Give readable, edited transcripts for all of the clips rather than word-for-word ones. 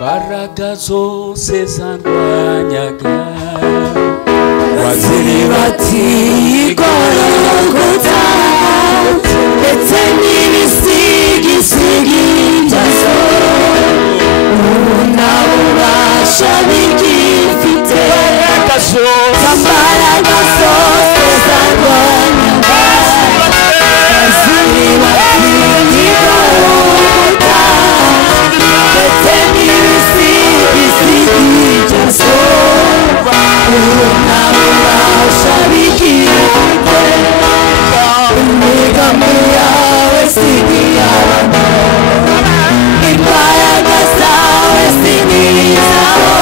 Mbaraga zose zandwanyaga waziribatigwa Golgotha ndetse n'ibisigisigi byazo nta bubasha bigifite imbaraga zose zandwanyaga waziribatigwa Golgotha ndetse n'ibisigisigi byazo nta bubasha bigifite imigambi yawe si iy'abantu imbaraga zawe si n'izabo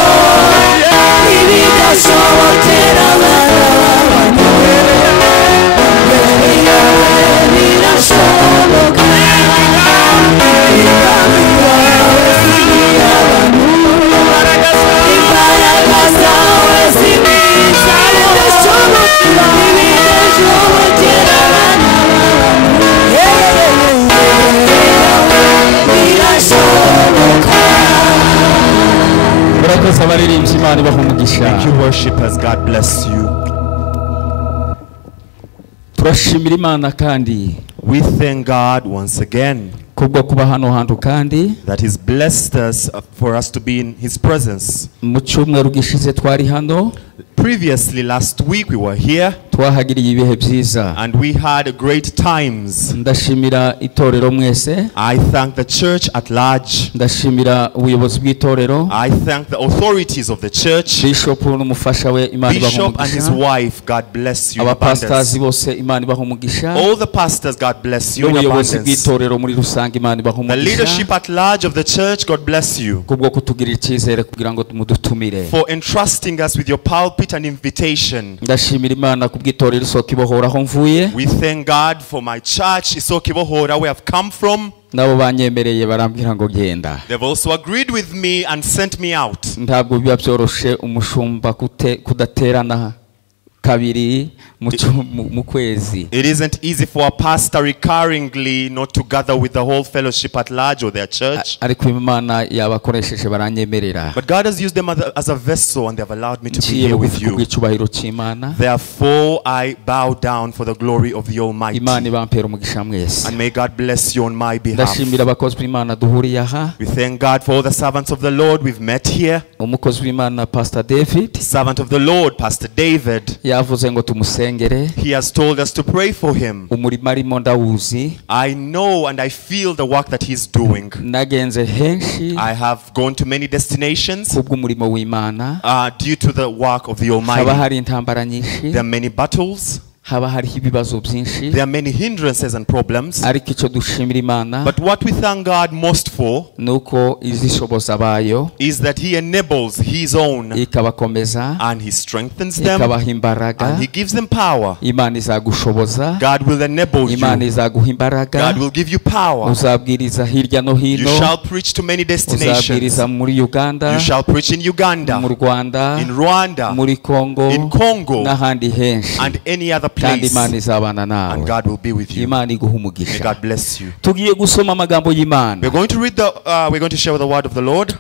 ibidashobokera abana b'abantu imbere yawe birashoboka imigambi yawe si iy'abantu imbaraga zawe si n'izabo ibidashobokera abana Thank you, worshipers. God bless you. We thank God once again that He's blessed us for us to be in His presence. Previously, last week we were here and we had great times. I thank the church at large. I thank the authorities of the church, Bishop and his wife. God bless you in abundance. All the pastors, God bless you in abundance. The leadership at large of the church, God bless you for entrusting us with your pulpit and invitation. We thank God for my church, Isokibohora, where I've come from. They've also agreed with me and sent me out. It isn't easy for a pastor recurringly not to gather with the whole fellowship at large or their church. But God has used them as a vessel and they have allowed me to be here with you. Therefore, I bow down for the glory of the Almighty. And may God bless you on my behalf. We thank God for all the servants of the Lord we've met here. Servant of the Lord, Pastor David. He has told us to pray for him. I know and I feel the work that he's doing. I have gone to many destinations due to the work of the Almighty. There are many battles. There are many hindrances and problems. But what we thank God most for is that He enables His own and He strengthens them and He gives them power. God will enable you. God will give you power. You shall preach to many destinations. You shall preach in Uganda, in Rwanda, in Congo, and any other place. And God will be with you. May God bless you. We're going to read we're going to share the word of the Lord.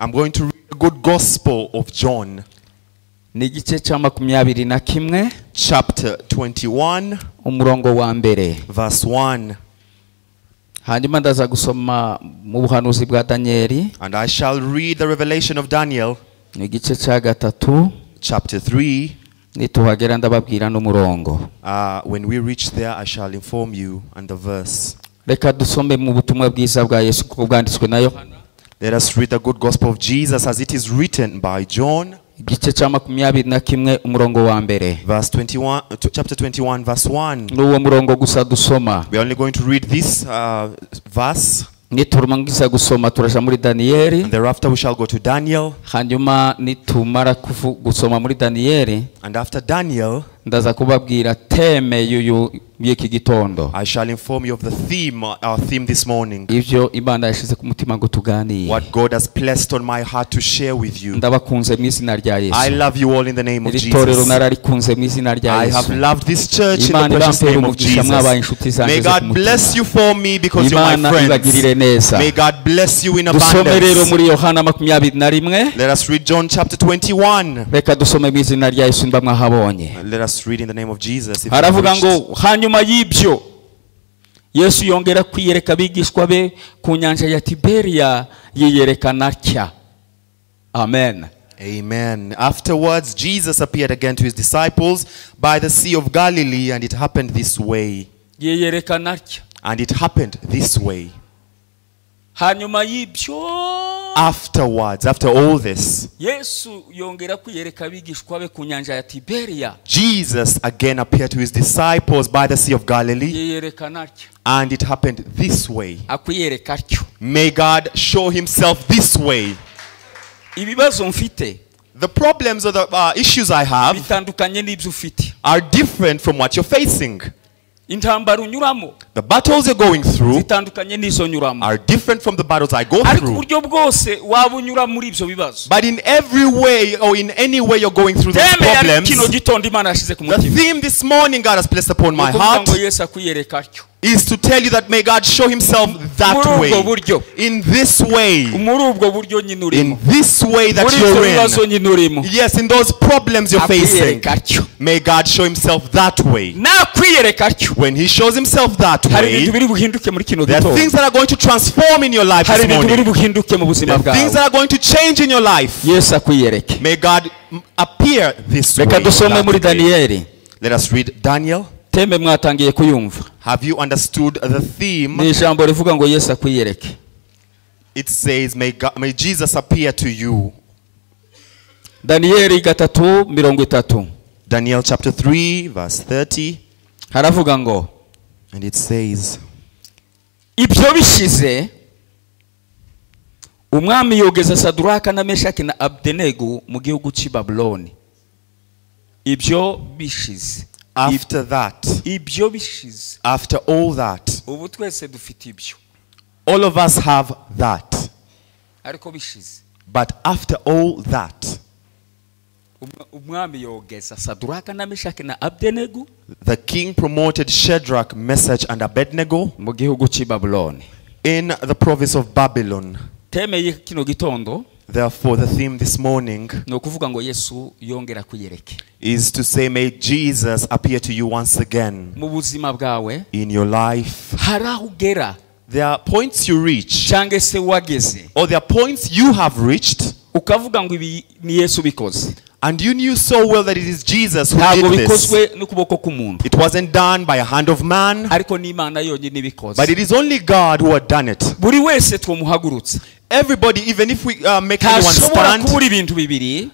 I'm going to read the good gospel of John. Chapter 21, verse 1. And I shall read the revelation of Daniel. Chapter 3. When we reach there, I shall inform you and the verse. Let us read the good gospel of Jesus as it is written by John. Verse 21, chapter 21, verse 1. We're only going to read this verse. And thereafter we shall go to Daniel. And after Daniel, ndaza kubabwira teme y'iki gitondo. I shall inform you of the theme, our theme this morning. Ivyo Imana yashize ku mutima ngo tuganire. What God has placed on my heart to share with you. Ndabakunze mu izina rya Yesu. I love you all in the name of Jesus. Itorero nararikunze mu izina rya I Yesu. have loved this church in the precious name of Jesus. May God bless you for me because you're my friends. May God bless you in abundance. Rero muri Yohana 21. Let us read John chapter 21. Reka dusome mu izina rya Yesu mba mwahabonye. Let us read in the name of Jesus. Aravuga ngo hanyuma y'ibyo Yesu yongera kwiyereka abigishwa be ku nyanja ya Tiberia yiyerekana atya. Amen. Amen. Afterwards, Jesus appeared again to his disciples by the Sea of Galilee, and it happened this way. Yiyerekana atya. And it happened this way. Hanyuma y'ibyo Afterwards, after all this, Yesu yongera kwiyereka abigishwa be ku nyanja ya Tiberia. Jesus again appeared to his disciples by the Sea of Galilee. Yiyerekana atya. And it happened this way. Akwiyereka atyo. May God show himself this way. Ibibazo mfite, the problems or the issues I have bitandukanye n'ibyo ufite, are different from what you're facing. Intambara unyuramo, the battles you're going through zitandukanye n'izo nyuramo, are different from the battles I go ariko through. buryo bwose waba unyura muri ibyo bibazo, but in every way or in any way you're going through those problems, the theme this morning God has placed upon my heart is to tell you that may God show himself that way, in this way, in this way that you're in. Yes, in those problems you're facing, may God show himself that way. When he shows himself that way, there are things that are going to transform in your life this morning. There are things that are going to change in your life. May God appear this way. Let us read Daniel. Have you understood the theme? It says, may Jesus appear to you. Daniel chapter 3 verse 30. And it says, ibyo bishize umwami yogeza Saduraka na Meshaki na Abdenego mu gihugu cy'i Babyloni. Ibyo bishize. After that, ibyo bishize, after all that, ubu twese dufite ibyo, all of us have that. Ariko bishize. But after all that, umwami yogeza Saduraka na Meshaki na Abdenego, the king promoted Shadrach, Meshach and Abednego mu gihugu cy'i Babyloni, in the province of Babylon. Temeye kino gitondo, therefore the theme this morning no kuvuga ngo Yesu yongera kwiyereke, is to say may Jesus appear to you once again mu buzima bwawe, in your life. Harahugera, there are points you reach, cyangwa se wageze, or there are points you have reached, ukavuga ngo ibi ni Yesu bikoze, and you knew so well that it is Jesus who did this. It wasn't done by a hand of man, but it is only God who had done it. Everybody, even if we make anyone stand,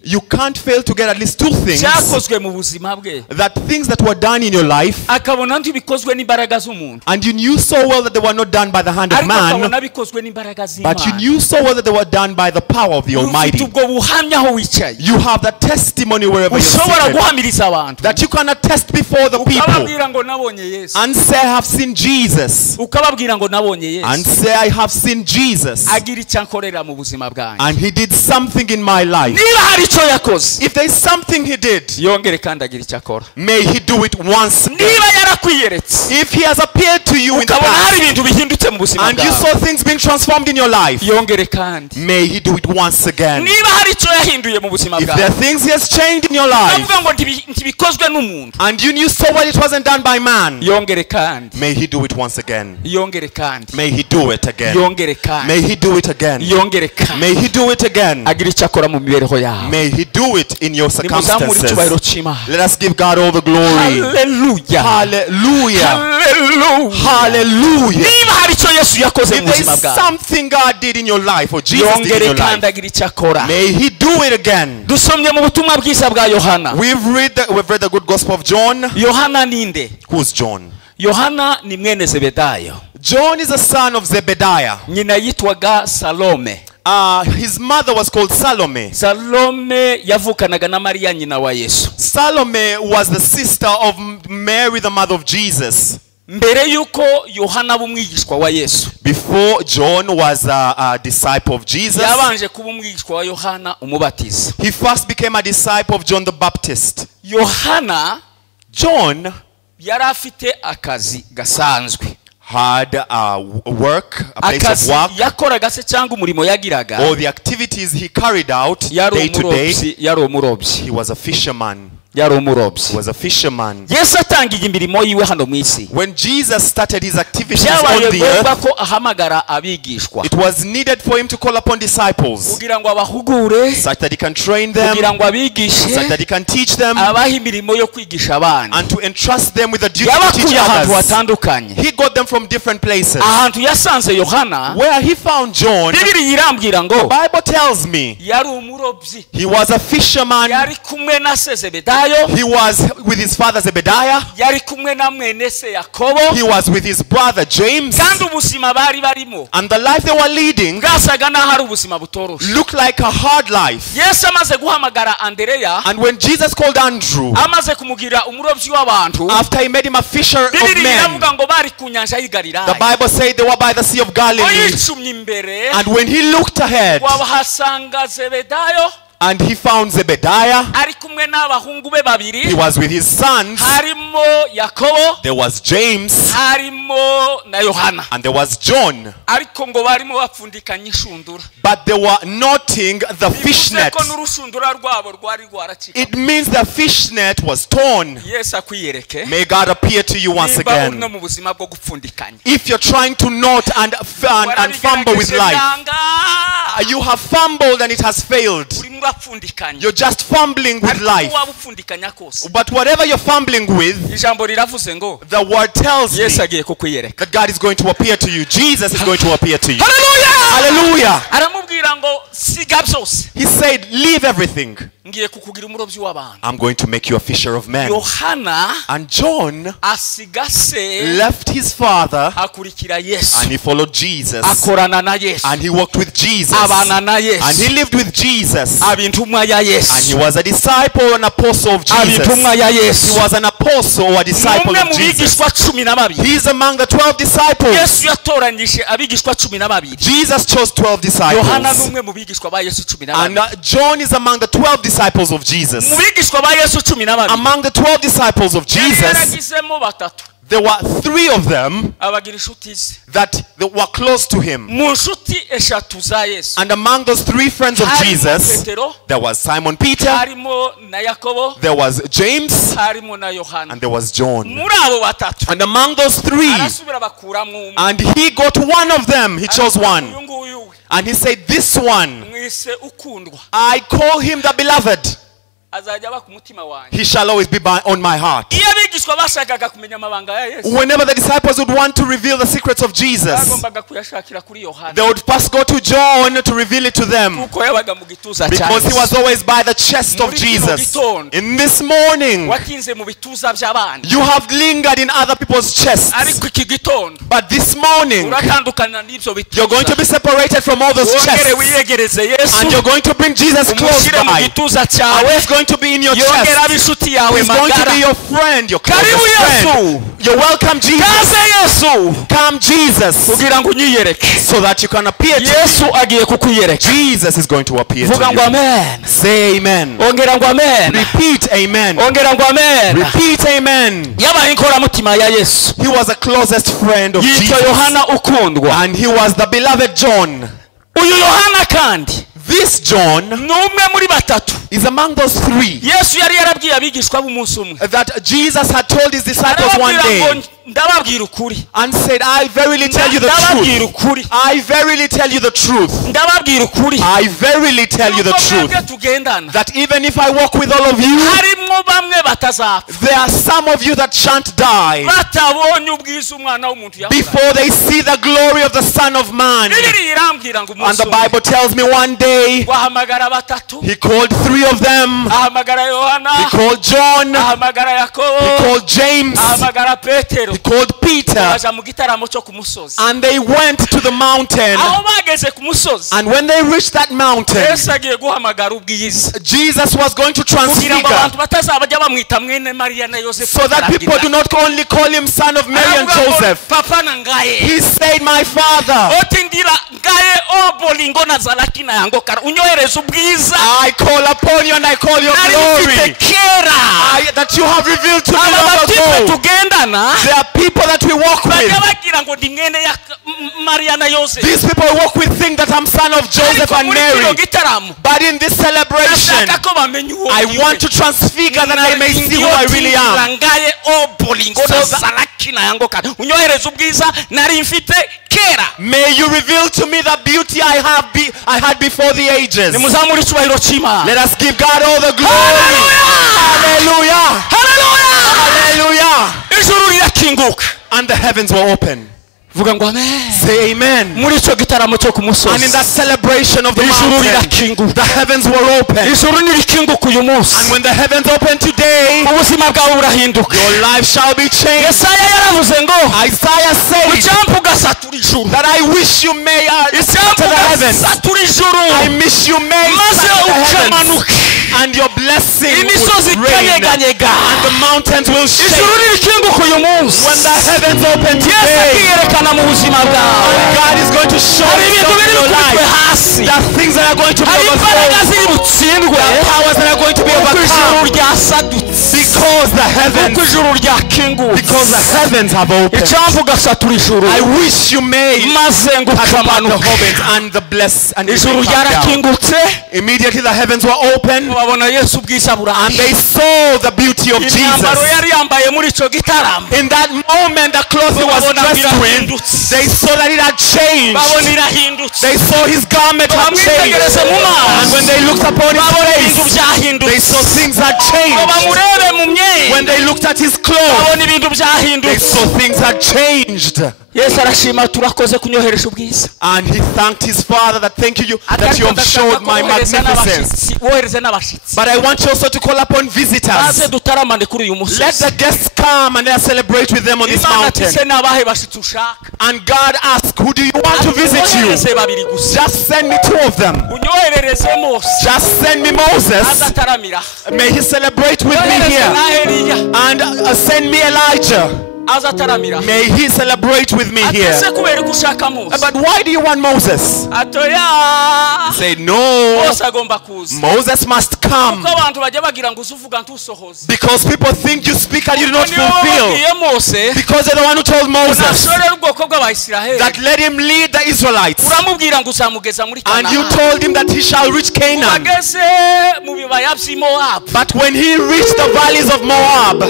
you can't fail to get at least two things. That things that were done in your life, and you knew so well that they were not done by the hand of man, but you knew so well that they were done by the power of the Almighty. You have that testimony wherever you're seated, that you can attest before the people and say, I have seen Jesus, and say, I have seen Jesus, and he did something in my life. If there is something he did, may he do it once again. If he has appeared to you in the past, and you saw things being transformed in your life, may he do it once again. If there are things he has changed in your life, and you knew so well it wasn't done by man, may he do it once again. May he do it again. May he do it again. May he do it again. May he do it in your circumstances. Let us give God all the glory. Hallelujah. Hallelujah. Hallelujah. If there is something God did in your life, or Jesus did in your life, may he do it again. We've read the good gospel of John. Who's John? Yohana ni mwene Zebedayo. John is a son of Zebediah. Nyina yitwaga Salome. His mother was called Salome. Salome yavukanaga na Maria nyina wa Yesu. Salome was the sister of Mary, the mother of Jesus. Mbere yuko Yohana bumwigishwa wa Yesu. Before John was a disciple of Jesus. Yabanje kuba umwigishwa wa Yohana umubatiza. He first became a disciple of John the Baptist. John yari afite akazi gasanzwe. Had a place of work. Yakoraga se cyangwa umurimo yagiraga. All the activities he carried out day to day. Yari umurobyi. He was a fisherman. Yari umurobyi. Was a fisherman. Yesu atangiye imirimo yiwe hano mu isi. When Jesus started his activities on the earth, ko ahamagara abigishwa. It was needed for him to call upon disciples, kugira ngo abahugure, such that he can train them, kugira ngo abigishe, such that he can teach them, abaha imirimo yo kwigisha abandi, and to entrust them with the duty to teach others. He got them from different places. Ahantu yasanze Yohana, where he found John, Bibiliya irambwira ngo, the Bible tells me, yari umurobyi. He was a fisherman. Yari kumwe na Zebediah. He was with his father Zebediah. Yari kumwe na mwene se Yakobo. He was with his brother James. Kandi ubuzima bari barimo, and the life they were leading bwasaga naho ari ubuzima butoroshe. Looked like a hard life. Yesu amaze guhamagara Andrea, and when Jesus called Andrew, amaze kumugira umurobyi w'abantu, after he made him a fisher of men, the Bible said they were by the Sea of Galilee. And when he looked ahead, and he found Zebediah. He was with his sons. There was James. And there was John. But they were knotting the fishnet. It means the fishnet was torn. May God appear to you once again. If you're trying to knot and fumble with life, you have fumbled and it has failed. You're just fumbling with life. But whatever you're fumbling with, the word tells me that God is going to appear to you. Jesus is going to appear to you. Hallelujah! He said, leave everything. I'm going to make you a fisher of men. And John left his father and he followed Jesus. And he walked with Jesus. And he lived with Jesus. And he was a disciple and apostle of Jesus. He was an apostle or a disciple of Jesus. He is among the 12 disciples. Jesus chose 12 disciples. And John is among the 12 disciples of Jesus. Among the 12 disciples of Jesus, there were 3 of them that were close to him. And among those 3 friends of Jesus, there was Simon Peter, there was James, and there was John. And among those 3, and he got one of them, he chose one. And he said, this one, I call him the beloved. He shall always be on my heart. Whenever the disciples would want to reveal the secrets of Jesus, they would first go to John to reveal it to them, because he was always by the chest of Jesus. In this morning, you have lingered in other people's chests, but this morning you're going to be separated from all those chests, and you're going to bring Jesus close by. He's going to be in your chest. He's going to be your friend, your closest friend. You're welcome, Jesus. Come, Jesus, so that you can appear to me. Jesus is going to appear to you. Say amen. Repeat amen. Repeat amen. He was the closest friend of Jesus, and he was the beloved John. This John is among those 3 that Jesus had told his disciples one day, and said, I verily tell you the truth. I verily tell you the truth. I verily tell you the truth, that even if I walk with all of you, there are some of you that shan't die before they see the glory of the Son of Man. And the Bible tells me one day he called 3 of them. He called John, he called James, He called Peter. And they went to the mountain. And when they reached that mountain, Jesus was going to transfigure, so that people do not only call him son of Mary and Joseph. He said, my Father. I call upon you and I call your glory that you have revealed to me long ago. There are people that we walk with. These people walk with think that I'm son of Joseph and Mary. But in this celebration, I want to transfigure that I may see who I really am. May you reveal to me the beauty I had before the ages. Let us give God all the glory. Hallelujah. Hallelujah. Hallelujah. And the heavens were open. Say amen. And in that celebration of the mountain, the heavens were open. And when the heavens open today, your life shall be changed. Isaiah said that I wish you may enter the heavens. I wish you may enter the heavens. And your blessing will rain. And the mountains will shake. When the heavens open today, and God is going to show himself in your life. There are things that are going to be overthrown. There are powers that are going to be overcome. Because the heavens have opened. I wish you may have upon the heavens and the bless and immediately the heavens were open and they saw the beauty of Jesus. In that moment the clothes he was dressed with, they saw that it had changed. They saw his garment had changed. And when they looked upon his face, they saw things had changed. When they looked at his clothes, they saw things had changed. And he thanked his Father that thank you that you have showed my magnificence. But I want you also to call upon visitors. Let the guests come and they'll celebrate with them on this mountain. And God asked, who do you want to visit you? Just send me 2 of them. Just send me Moses. May he celebrate with me here. And send me Elijah. May he celebrate with me here. But why do you want Moses? Say no. Moses must come. Because people think you speak and you do not fulfill. Because you're the one who told Moses that let him lead the Israelites. And you told him that he shall reach Canaan. But when he reached the valleys of Moab,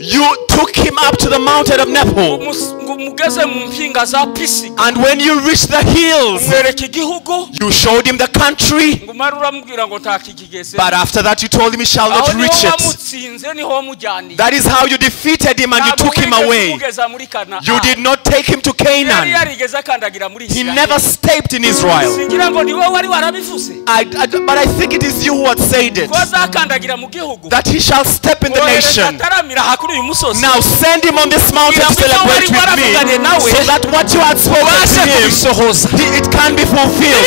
you took him up to the mountain of Nebo. And when you reached the hills, you showed him the country. But after that you told him he shall not reach it. That is how you defeated him and you took him away. You did not take him to Canaan. He never stepped in Israel. But I think it is you who had said it, that he shall step in the nation. Now send him on this mountain to celebrate with me, so that what you had spoken to him, it can be fulfilled.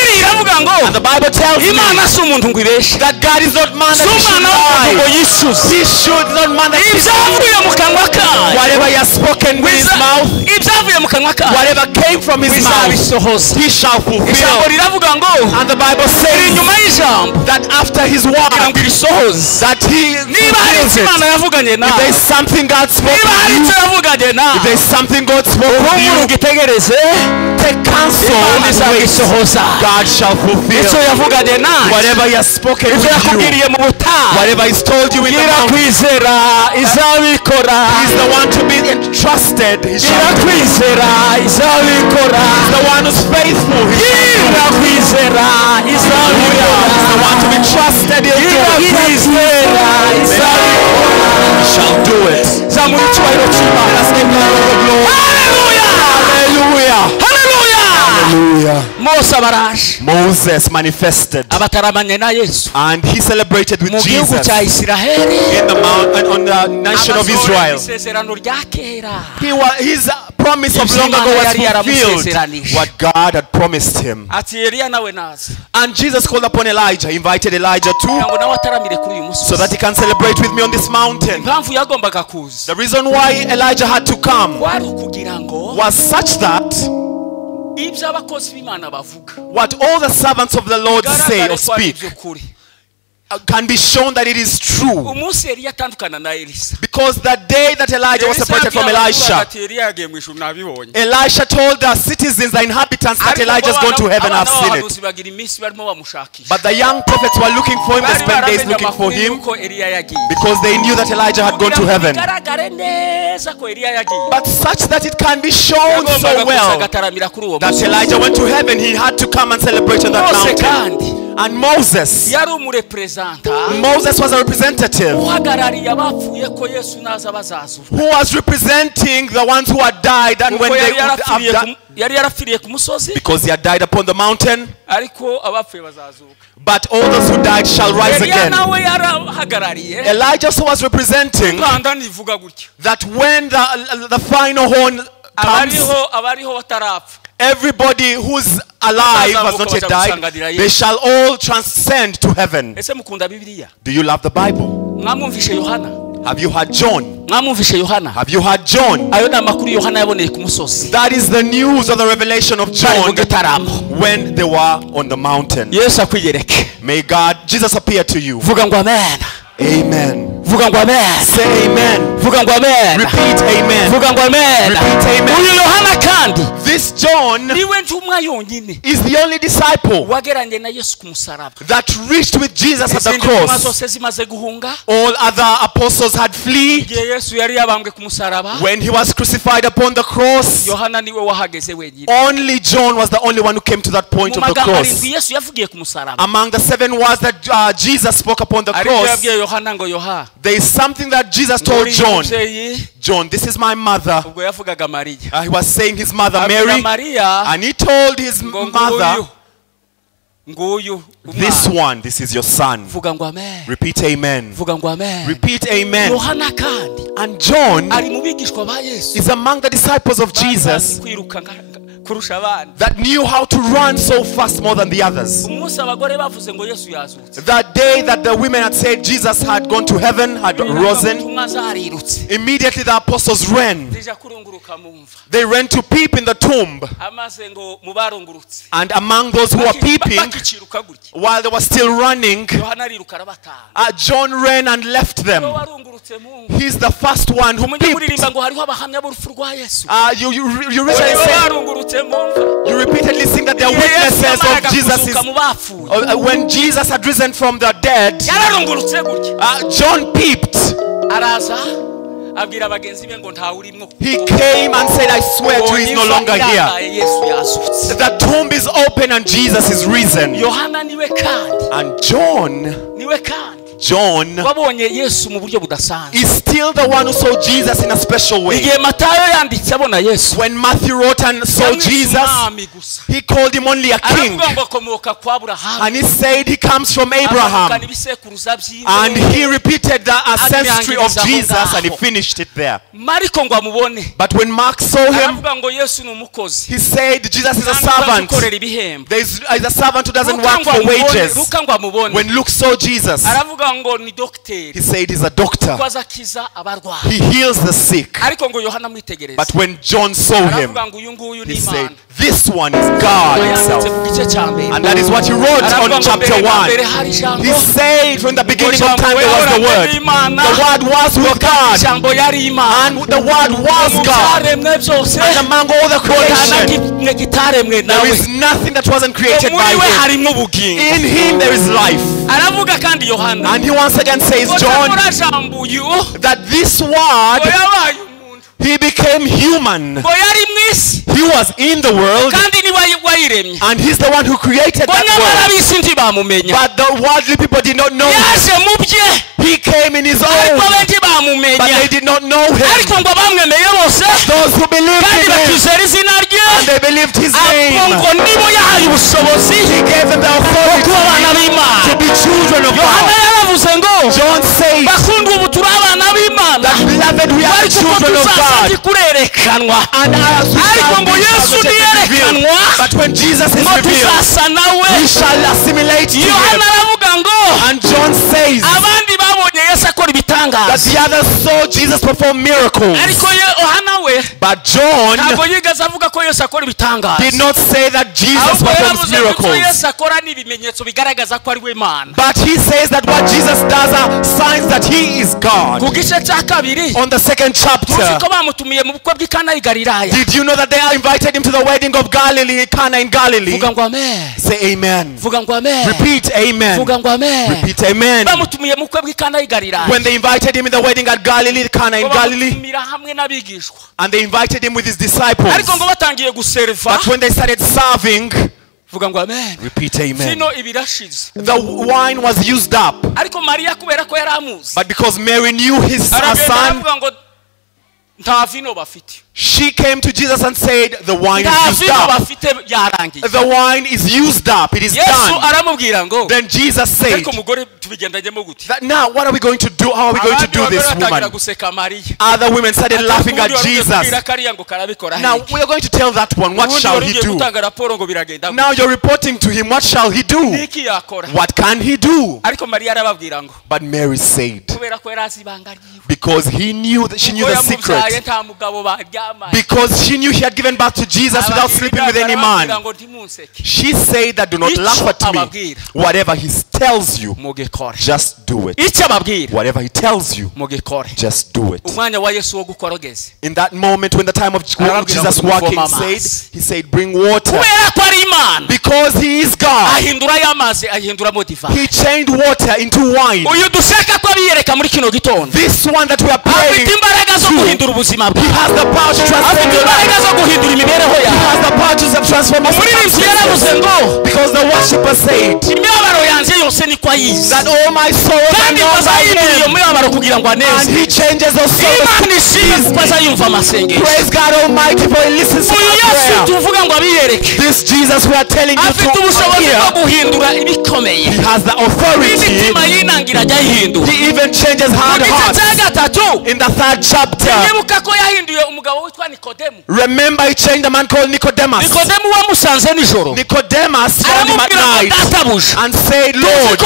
And the Bible tells me that God is not man that he should lie. He should not man that he should lie. Whatever he has spoken with his mouth, whatever came from his mouth, he shall fulfill. And the Bible says that after his word, that he fulfills it. If there is something God spoke to you, if there is something God spoke to you, take counsel and wait. God shall fulfill whatever he has spoken to you, whatever he's told you in the mountain. He's the one to be entrusted. He's the one who's faithful. He's the one to be trusted. He shall do it. Let us give God all the glory. Hallelujah. Hallelujah. Hallelujah. Moses manifested. And he celebrated with Jesus in the mountain on the nation of Israel. His promise of long ago was fulfilled. What God had promised him. And Jesus called upon Elijah, invited Elijah too, so that he can celebrate with me on this mountain. The reason why Elijah had to come was such that what all the servants of the Lord say or speak can be shown that it is true. Because the day that Elijah was separated from Elisha, Elisha told the citizens, the inhabitants, that Elijah is going to heaven. I've seen it. But the young prophets were looking for him. They spent days looking for him because they knew that Elijah had gone to heaven. But such that it can be shown so well that Elijah went to heaven, he had to come and celebrate on that mountain. And Moses was a representative who was representing the ones who had died, and when they would have died, because he had died upon the mountain, but all those who died shall rise again. Elijah also was representing that when the final horn comes, everybody who's alive has not yet died, they shall all transcend to heaven. Do you love the Bible? Have you heard John? Have you heard John? That is the news of the revelation of John when they were on the mountain. May Jesus appear to you. Amen. Say amen. Repeat amen. Repeat amen. This John is the only disciple that reached with Jesus at the cross. All other apostles had fled when he was crucified upon the cross. Only John was the only one who came to that point of the cross. Among the 7 words that Jesus spoke upon the cross, there is something that Jesus told John. John, this is my mother. He was saying his mother Mary, and he told his mother, this is your son. Repeat amen. Repeat amen. And John is among the disciples of Jesus that knew how to run so fast more than the others. That day that the women had said Jesus had gone to heaven, had risen, immediately the apostles ran. They ran to peep in the tomb. And among those who were peeping, while they were still running, John ran and left them. He's the first one who peeped. You repeatedly sing that they are witnesses of Jesus. When Jesus had risen from the dead, John peeped. He came and said, I swear to you, he's no longer here. The tomb is open and Jesus is risen. And John is still the one who saw Jesus in a special way. When Matthew wrote and saw Jesus, he called him only a king. And he said he comes from Abraham. And he repeated the ancestry of Jesus and he finished it there. But when Mark saw him, he said Jesus is a servant. There is a servant who doesn't work for wages. When Luke saw Jesus, he said he's a doctor. He heals the sick. But when John saw him, he said, this one is God himself. And that is what he wrote on chapter 1. He said from the beginning of time there was the Word. The Word was with God. And the Word was God. And among all the creation, there is nothing that wasn't created by him. In him there is life. And he once again says, John, that this Word, he became human. He was in the world, and he's the one who created that world. But the worldly people did not know him. He came in his own, but they did not know him. Those who believed in him and they believed his name, he gave them the authority to be children of God. John says that, beloved, we are children of God, and but when Jesus is revealed, we shall assimilate to him. And John says that the others saw Jesus perform miracles, but John did not say that Jesus performs miracles, but he says that what Jesus does are signs that he is God. On the second chapter, did you know that they invited him to the wedding of Galilee, Cana in Galilee? Say amen. Repeat amen. Repeat amen. When they invited him in the wedding at Galilee, Cana in Galilee, and they invited him with his disciples, but when they started serving, repeat amen. The wine was used up, but because Mary knew his son, she came to Jesus and said, the wine is used up. The wine is used up. It is done. Then Jesus said, that now what are we going to do? How are we going to do this, woman? Other women started laughing at Jesus. Now we are going to tell that one, what shall he do? Now you're reporting to him, what shall he do? What can he do? But Mary said, because he knew that she knew the secret. Because she knew she had given birth to Jesus without sleeping with any man. She said that do not laugh at me. Whatever he tells you, just do it. Whatever he tells you, just do it. In that moment, when the time of Jesus walking, he said, bring water. Because he is God, he changed water into wine. This one that we are praying to, he has the power to transform your life. He has the power to transform your life. Because the worshiper said that all my sorrows are known by him, and he changes those sorrows. Praise God Almighty, for he listens to our prayer. This Jesus we are telling you to hear, he has the authority. He even changes hard hearts. In the third chapter, remember he changed a man called Nicodemus. Nicodemus found him at night and said, Lord,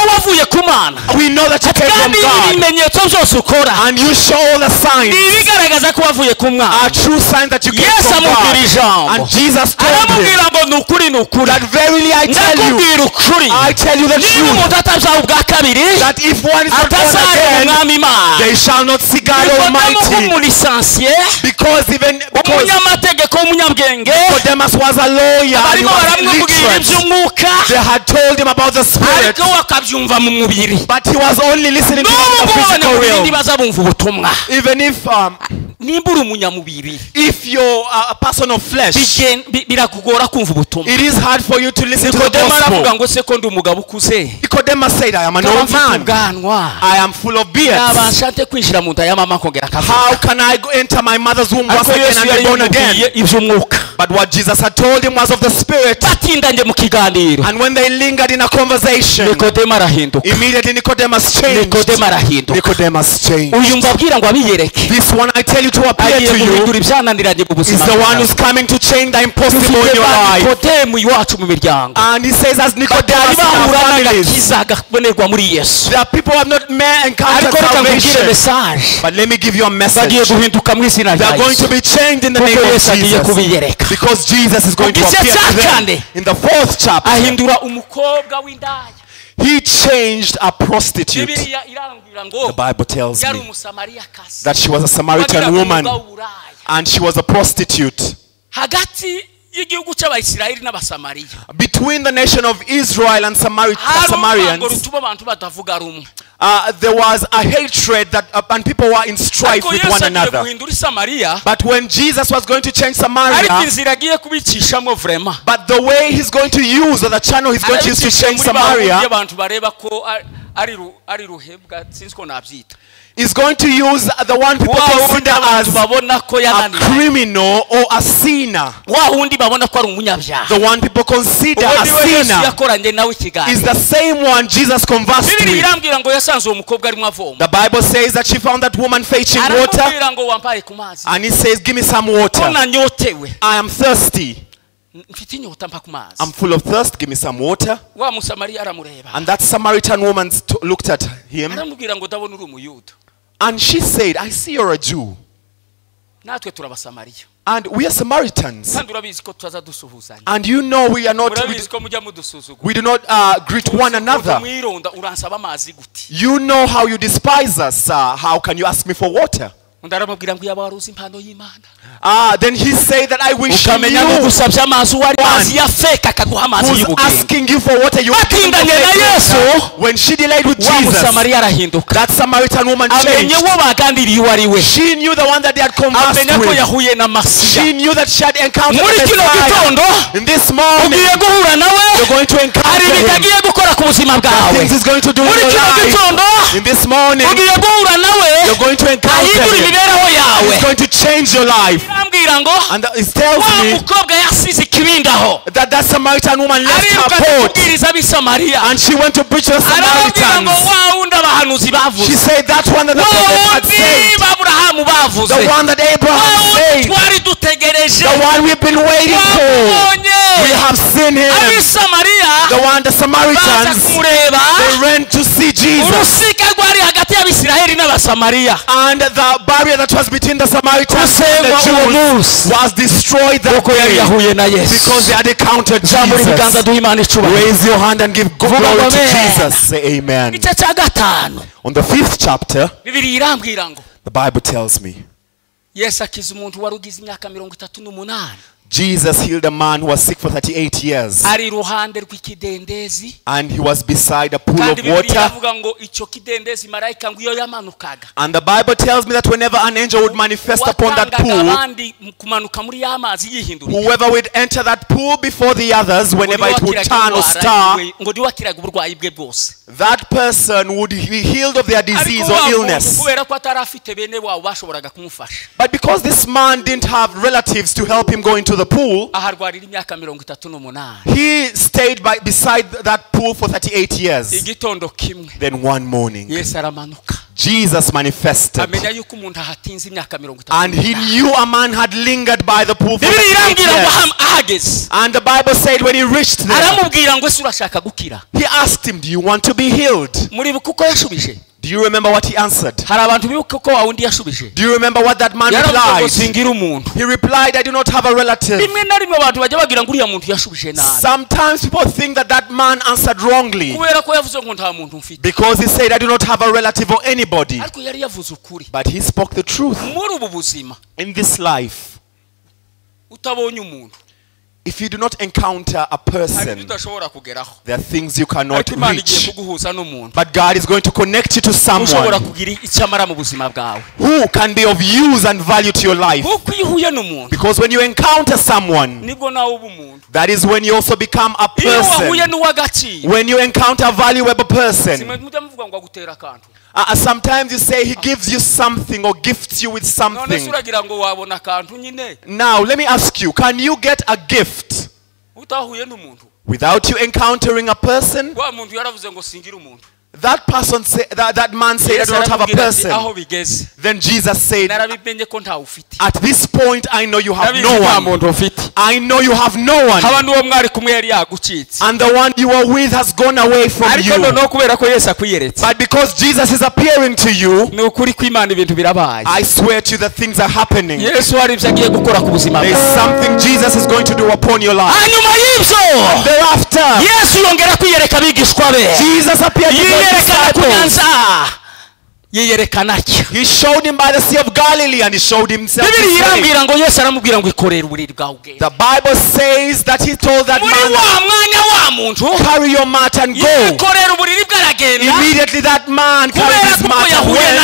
we know that you came from God, and you show all the signs are true signs that you came from God. And Jesus told him that verily I tell you the truth, that if one is not born again, they shall not see God Almighty. Because even Nicodemus was a lawyer, and he was illiterate. They had told him about the spirit, but he was only listening to the physical realm. Even if you're a person of flesh, it is hard for you to listen to the gospel. Nicodemus said, I am an old man, I am full of beards. How can I enter my mother's womb once again and be born again? But what Jesus had told him was of the spirit. And when they lingered in a conversation, immediately Nicodemus changed. This one I tell you to appear to you is the one who's coming to change the impossible in your life. And he says, as Nicodemus in our families, there are people who have not encountered salvation. But let me give you a message. They are going to be changed in the name of Jesus, because Jesus is going to appear to them. In the fourth chapter, he changed a prostitute. The Bible tells me that she was a Samaritan woman and she was a prostitute. Between the nation of Israel and Samaritans, there was a hatred that and people were in strife with one another. But when Jesus was going to change Samaria, but the way he's going to use, or the channel he's going to use to change Samaria, is going to use the one people consider as a criminal or a sinner. The one people consider a sinner is the same one Jesus conversed with. The Bible says that she found that woman fetching water, and he says, give me some water. I am thirsty. I'm full of thirst, give me some water. And that Samaritan woman looked at him, and she said, I see you're a Jew. And we are Samaritans. And you know we are not, we do not greet one another. You know how you despise us. How can you ask me for water? Then he said that I wish you who's asking you for water. When she delayed with Jesus, that Samaritan woman changed. She knew the one that they had conversed with. She knew that she had encountered the Messiah. In this moment, you're going to encounter him. Things he's going to do in your life. In this morning, you're going to encounter him. He's going to change your life. And it tells me that that Samaritan woman left her boat and she went to preach to the Samaritans. She said that's one that the prophet had said. The one that Abraham said. The one we've been waiting for. We have seen him. The one the Samaritans, they ran to see Jesus. And the barrier that was between the Samaritans and the Jews was destroyed that day because they had encountered Jesus. Raise your hand and give glory to Jesus. Say amen. On the 5th chapter, the Bible tells me Jesus healed a man who was sick for 38 years. And he was beside a pool of water. And the Bible tells me that whenever an angel would manifest upon that pool, whoever would enter that pool before the others, whenever it would turn or star, that person would be healed of their disease or illness. But because this man didn't have relatives to help him go into the pool, he stayed beside that pool for 38 years. Then one morning, Jesus manifested, and he knew a man had lingered by the pool for 38 years. And the Bible said when he reached there, he asked him, do you want to be healed? Do you remember what he answered? Do you remember what that man replied? He replied, I do not have a relative. Sometimes people think that that man answered wrongly because he said, I do not have a relative or anybody. But he spoke the truth. In this life, if you do not encounter a person, there are things you cannot reach. But God is going to connect you to someone who can be of use and value to your life. Because when you encounter someone, that is when you also become a person. When you encounter a valuable person. Sometimes you say he gives you something or gifts you with something. Now, let me ask you, can you get a gift without you encountering a person? That person said, that man said, I do not have a person. Then Jesus said, at this point I know you have no one. I know you have no one. And the one you are with has gone away from you. But because Jesus is appearing to you, I swear to you that things are happening. There is something Jesus is going to do upon your life. And thereafter, Jesus appeared to the disciples. He showed him by the Sea of Galilee and he showed himself. The Bible says that he told that man carry your mat and go. Immediately that man carried his mat and went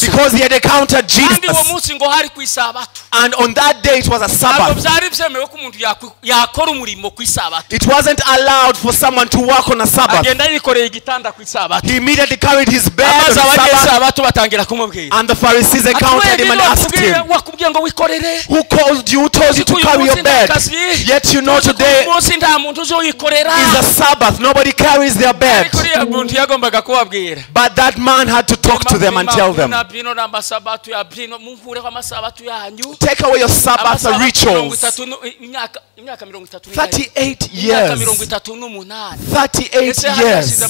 because he had encountered Jesus. And on that day it was a Sabbath. It wasn't allowed for someone to work on a Sabbath. He immediately carried his bed on Sabbath. And the Pharisees encountered him and asked him, who called you, who told you to carry your bed? Yet you know today is a Sabbath. Nobody carries their bed. But that man had to talk to them and tell them, take away your Sabbath rituals. 38 years. 38 years.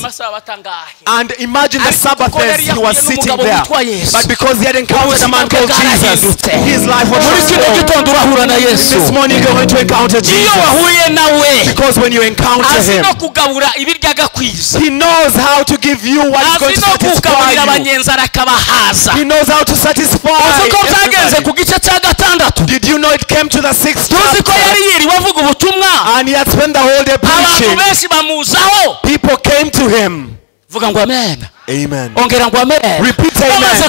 And imagine the Sabbath as he was sitting there. But because he had encountered a man called Jesus, his life was transformed. This morning you're going to encounter Jesus. Because when you encounter him, he knows how to give you what is going to satisfy you. He knows how to satisfy. Did you know it came to the 6th chapter? And he had spent the whole day preaching. People came to him. Amen. Repeat amen.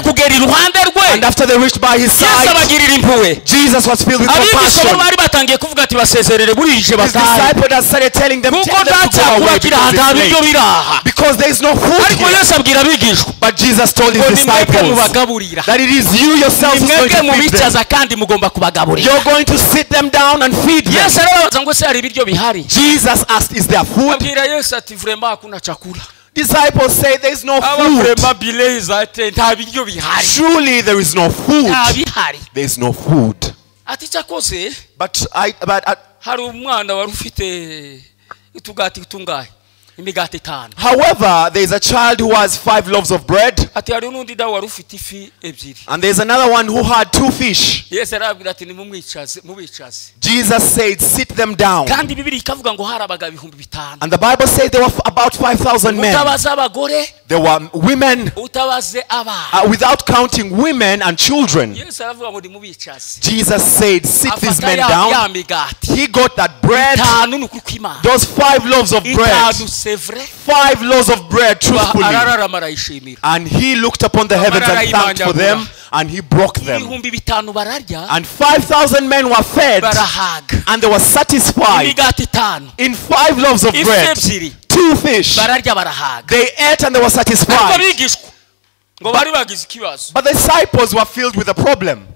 And after they reached by his side, Jesus was filled with compassion. His disciples had started telling them, tell them to go away because there is no food here. But Jesus told his disciples that it is you yourselves who are going to feed them. You're going to sit them down and feed them. Jesus asked, is there food? Disciples say there is no food. Surely there is no food. There is no food. But however, there is a child who has 5 loaves of bread. And there is another one who had 2 fish. Jesus said, sit them down. And the Bible says there were about 5,000 men. There were women, without counting women and children. Jesus said, sit these men down. He got that bread, those 5 loaves of bread. 5 loaves of bread, truthfully. And he looked upon the heavens and thanked for them, and he broke them. And 5,000 men were fed, and they were satisfied. In 5 loaves of bread, 2 fish, they ate and they were satisfied. But the disciples were filled with a problem.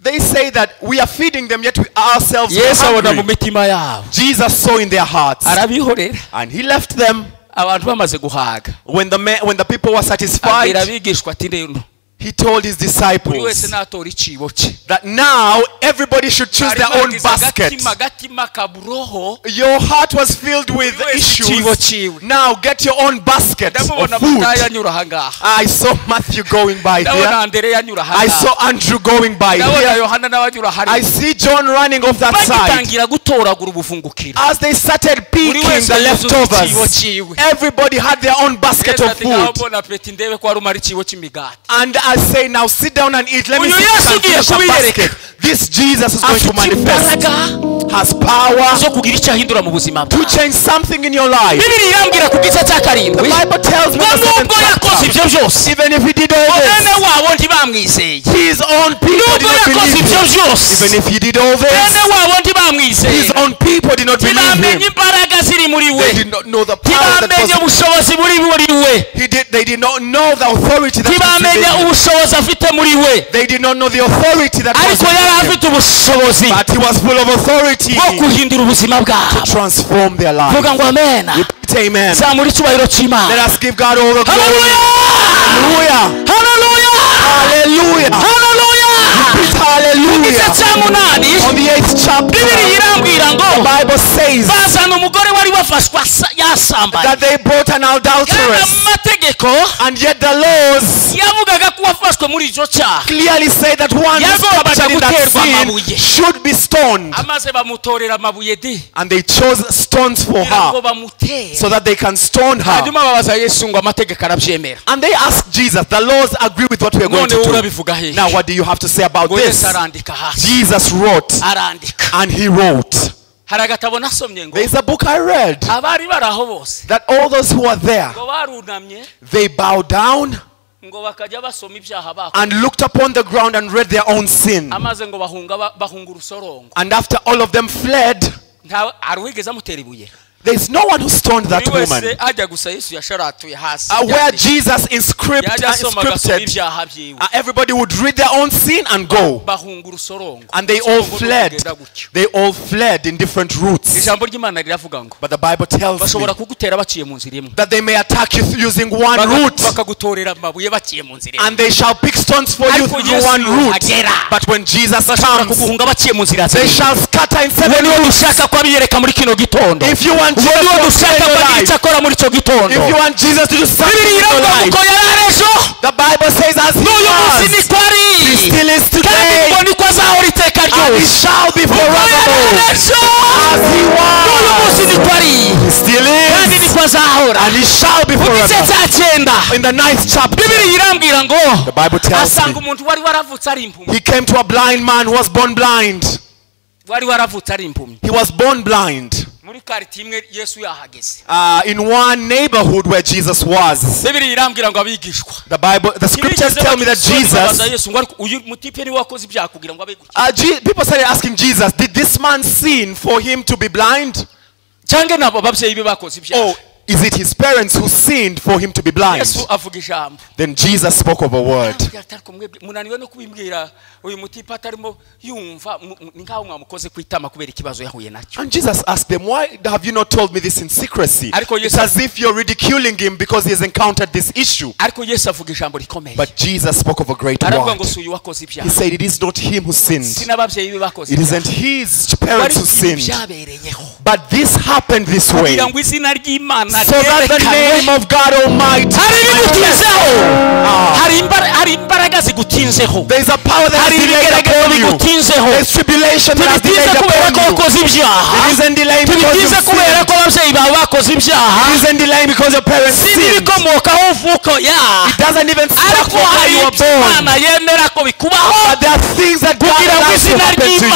They say that we are feeding them, yet we ourselves are hungry. Jesus saw in their hearts, and he left them. When the people were satisfied, he told his disciples that now everybody should choose their own basket. Your heart was filled with issues. Now get your own basket of food. I saw Matthew going by here. I saw Andrew going by here. I see John running off that side. As they started picking the leftovers, everybody had their own basket of food. And I say, now sit down and eat. Let me see if you can finish a basket. This Jesus is going to manifest. Has power to change something in your life. The Bible tells me even if he did all this, his own people did not believe him. Even if he did all this, his own people did not believe him. They did not know the power that was. They did not know the authority that was within him. They did not know the authority that was within him. But he was full of authority to transform their lives. Repeat amen. Let us give God all the glory. Hallelujah. Hallelujah. Hallelujah. Repeat hallelujah. On the 8th chapter, the Bible says that they brought an adulteress, and yet the laws clearly say that one who is captured in that sin should be stoned. And they chose stones for her so that they can stone her. And they asked Jesus, the laws agree with what we are going to do. Now what do you have to say about this? Jesus wrote, and he wrote. There is a book I read that all those who are there, they bow down and looked upon the ground and read their own sin. And after all of them fled, there is no one who stoned that woman. Where Jesus inscripted, everybody would read their own sin and go. And they all fled. They all fled in different routes. But the Bible tells me that they may attack you using one route. And they shall pick stones for you through one route. But when Jesus comes, they shall scatter in 7 routes. If you want Jesus to do something in your life, the Bible says as he was, he still is today, and he shall be forevermore. As he was, he still is, and he shall be forever. In the 9th chapter, the Bible tells me he came to a blind man who was born blind. He was born blind. In one neighborhood where Jesus was. The scriptures tell me that people started asking Jesus, did this man sin for him to be blind? Oh, is it his parents who sinned for him to be blind? Then Jesus spoke of a word. And Jesus asked them, why have you not told me this in secrecy? It's as if you're ridiculing him because he has encountered this issue. But Jesus spoke of a great word. He said, it is not him who sinned. It isn't his parents who sinned. But this happened this way, so that the name of God Almighty, there is a power that has delayed upon you. There is tribulation that has delayed upon you. It isn't delaying because you sin. It isn't delaying because your parents sinned. It doesn't even stop from where you were born. But there are things that God allows to happen to you,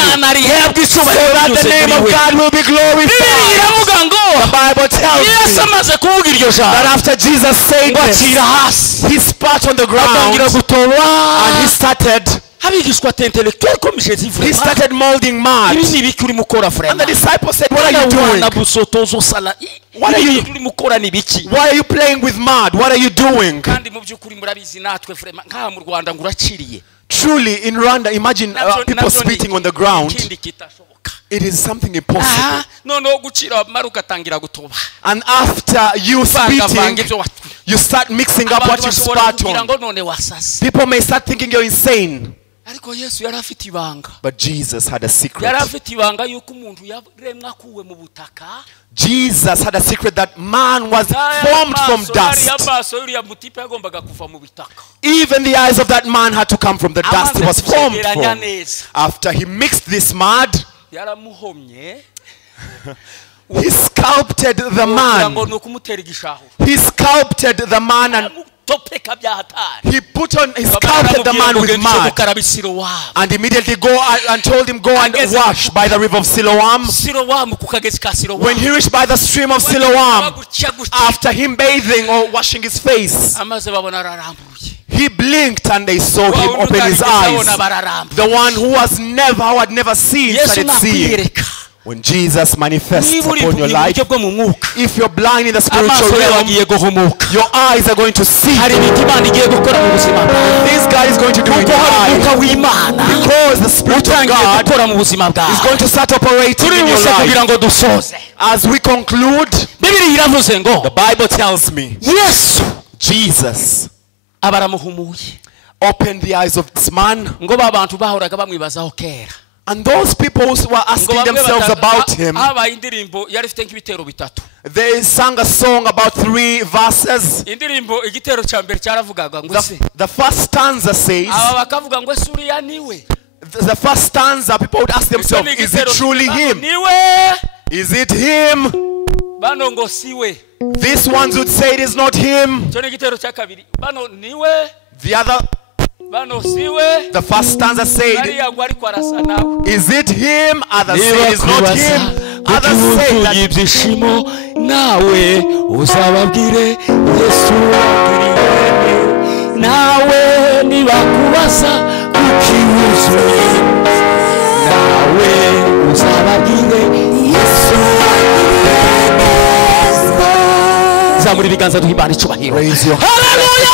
so that the name of God will be glorified. The Bible tells me that after Jesus said this, he spat on the ground and he started molding mud. And the disciples said, what are you doing? Why are you playing with mud? What are you doing? Truly, in Rwanda, imagine people spitting on the ground. It is something impossible. And after you spitting, you start mixing up what you spat on. People may start thinking you're insane. But Jesus had a secret. Jesus had a secret that man was formed from dust. Even the eyes of that man had to come from the dust he was formed from. After he mixed this mud, he sculpted the man. He sculpted the man and he sculpted the man with mud. And immediately and told him, go and wash by the river of Siloam. When he reached by the stream of Siloam, after him bathing or washing his face, he blinked and they saw him open his eyes. The one who had never seen started seeing. When Jesus manifests upon your life, if you're blind in the spiritual realm, your eyes are going to see. This God is going to do it in your life. Because the Spirit of God is going to start operating in your life. As we conclude, the Bible tells me, Jesus opened the eyes of this man. And those people who were asking themselves about him, they sang a song about 3 verses. The first stanza says, the first stanza, people would ask themselves, is it truly him? Is it him? These ones would say it is not him. The other, the first stanza said, is it him? Others say it is not him. Others say that ibyishimo nawe uzababwire Yesu wagiriye nawe nibakubaza kukibuzo nawe uzababwire Yesu wagiriye neza. Zamura ibiganza duhimbana icubahiro. Haleluya.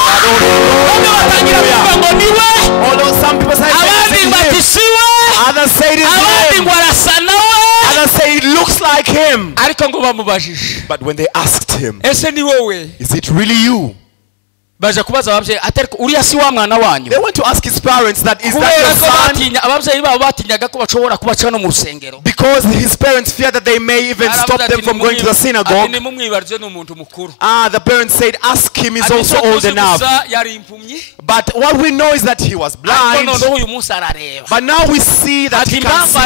Bamwe batangira kuvuga ngo niwe, although some people say abandi bati siwe, others say it is abandi him, ngo arasa nawe, others say it looks like him. ariko ngo bamubajije, But when they asked him, ese ni wowe? is it really you? Baje kubaza ababyeyi atari uriya si wa mwana wanyu. They went to ask his parents that is that your son? Ababyeyi babo batinyaga ko bashobora kubaca no mu rusengero. Because his parents feared that they may even stop them from going to the synagogue. Ni mumwibarije n'umuntu mukuru. The parents said, ask him, he's also old enough. But what we know is that he was blind. But now we see that he can see.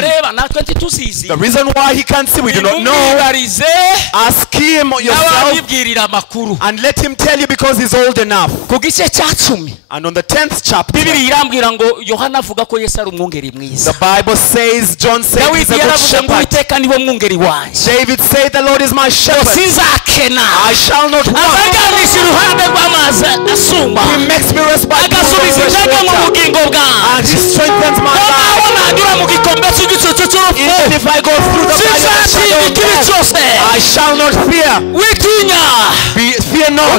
The reason why he can't see, we do not know. Ask him yourself and let him tell you because he's old enough. And on the 10th chapter, the Bible says, John said he's a good shepherd. David said, the Lord is my shepherd. I shall not want. He makes me rest by the and he strengthens my life. Even if I go through the valley of the shadow of death, I shall not fear. Fear not.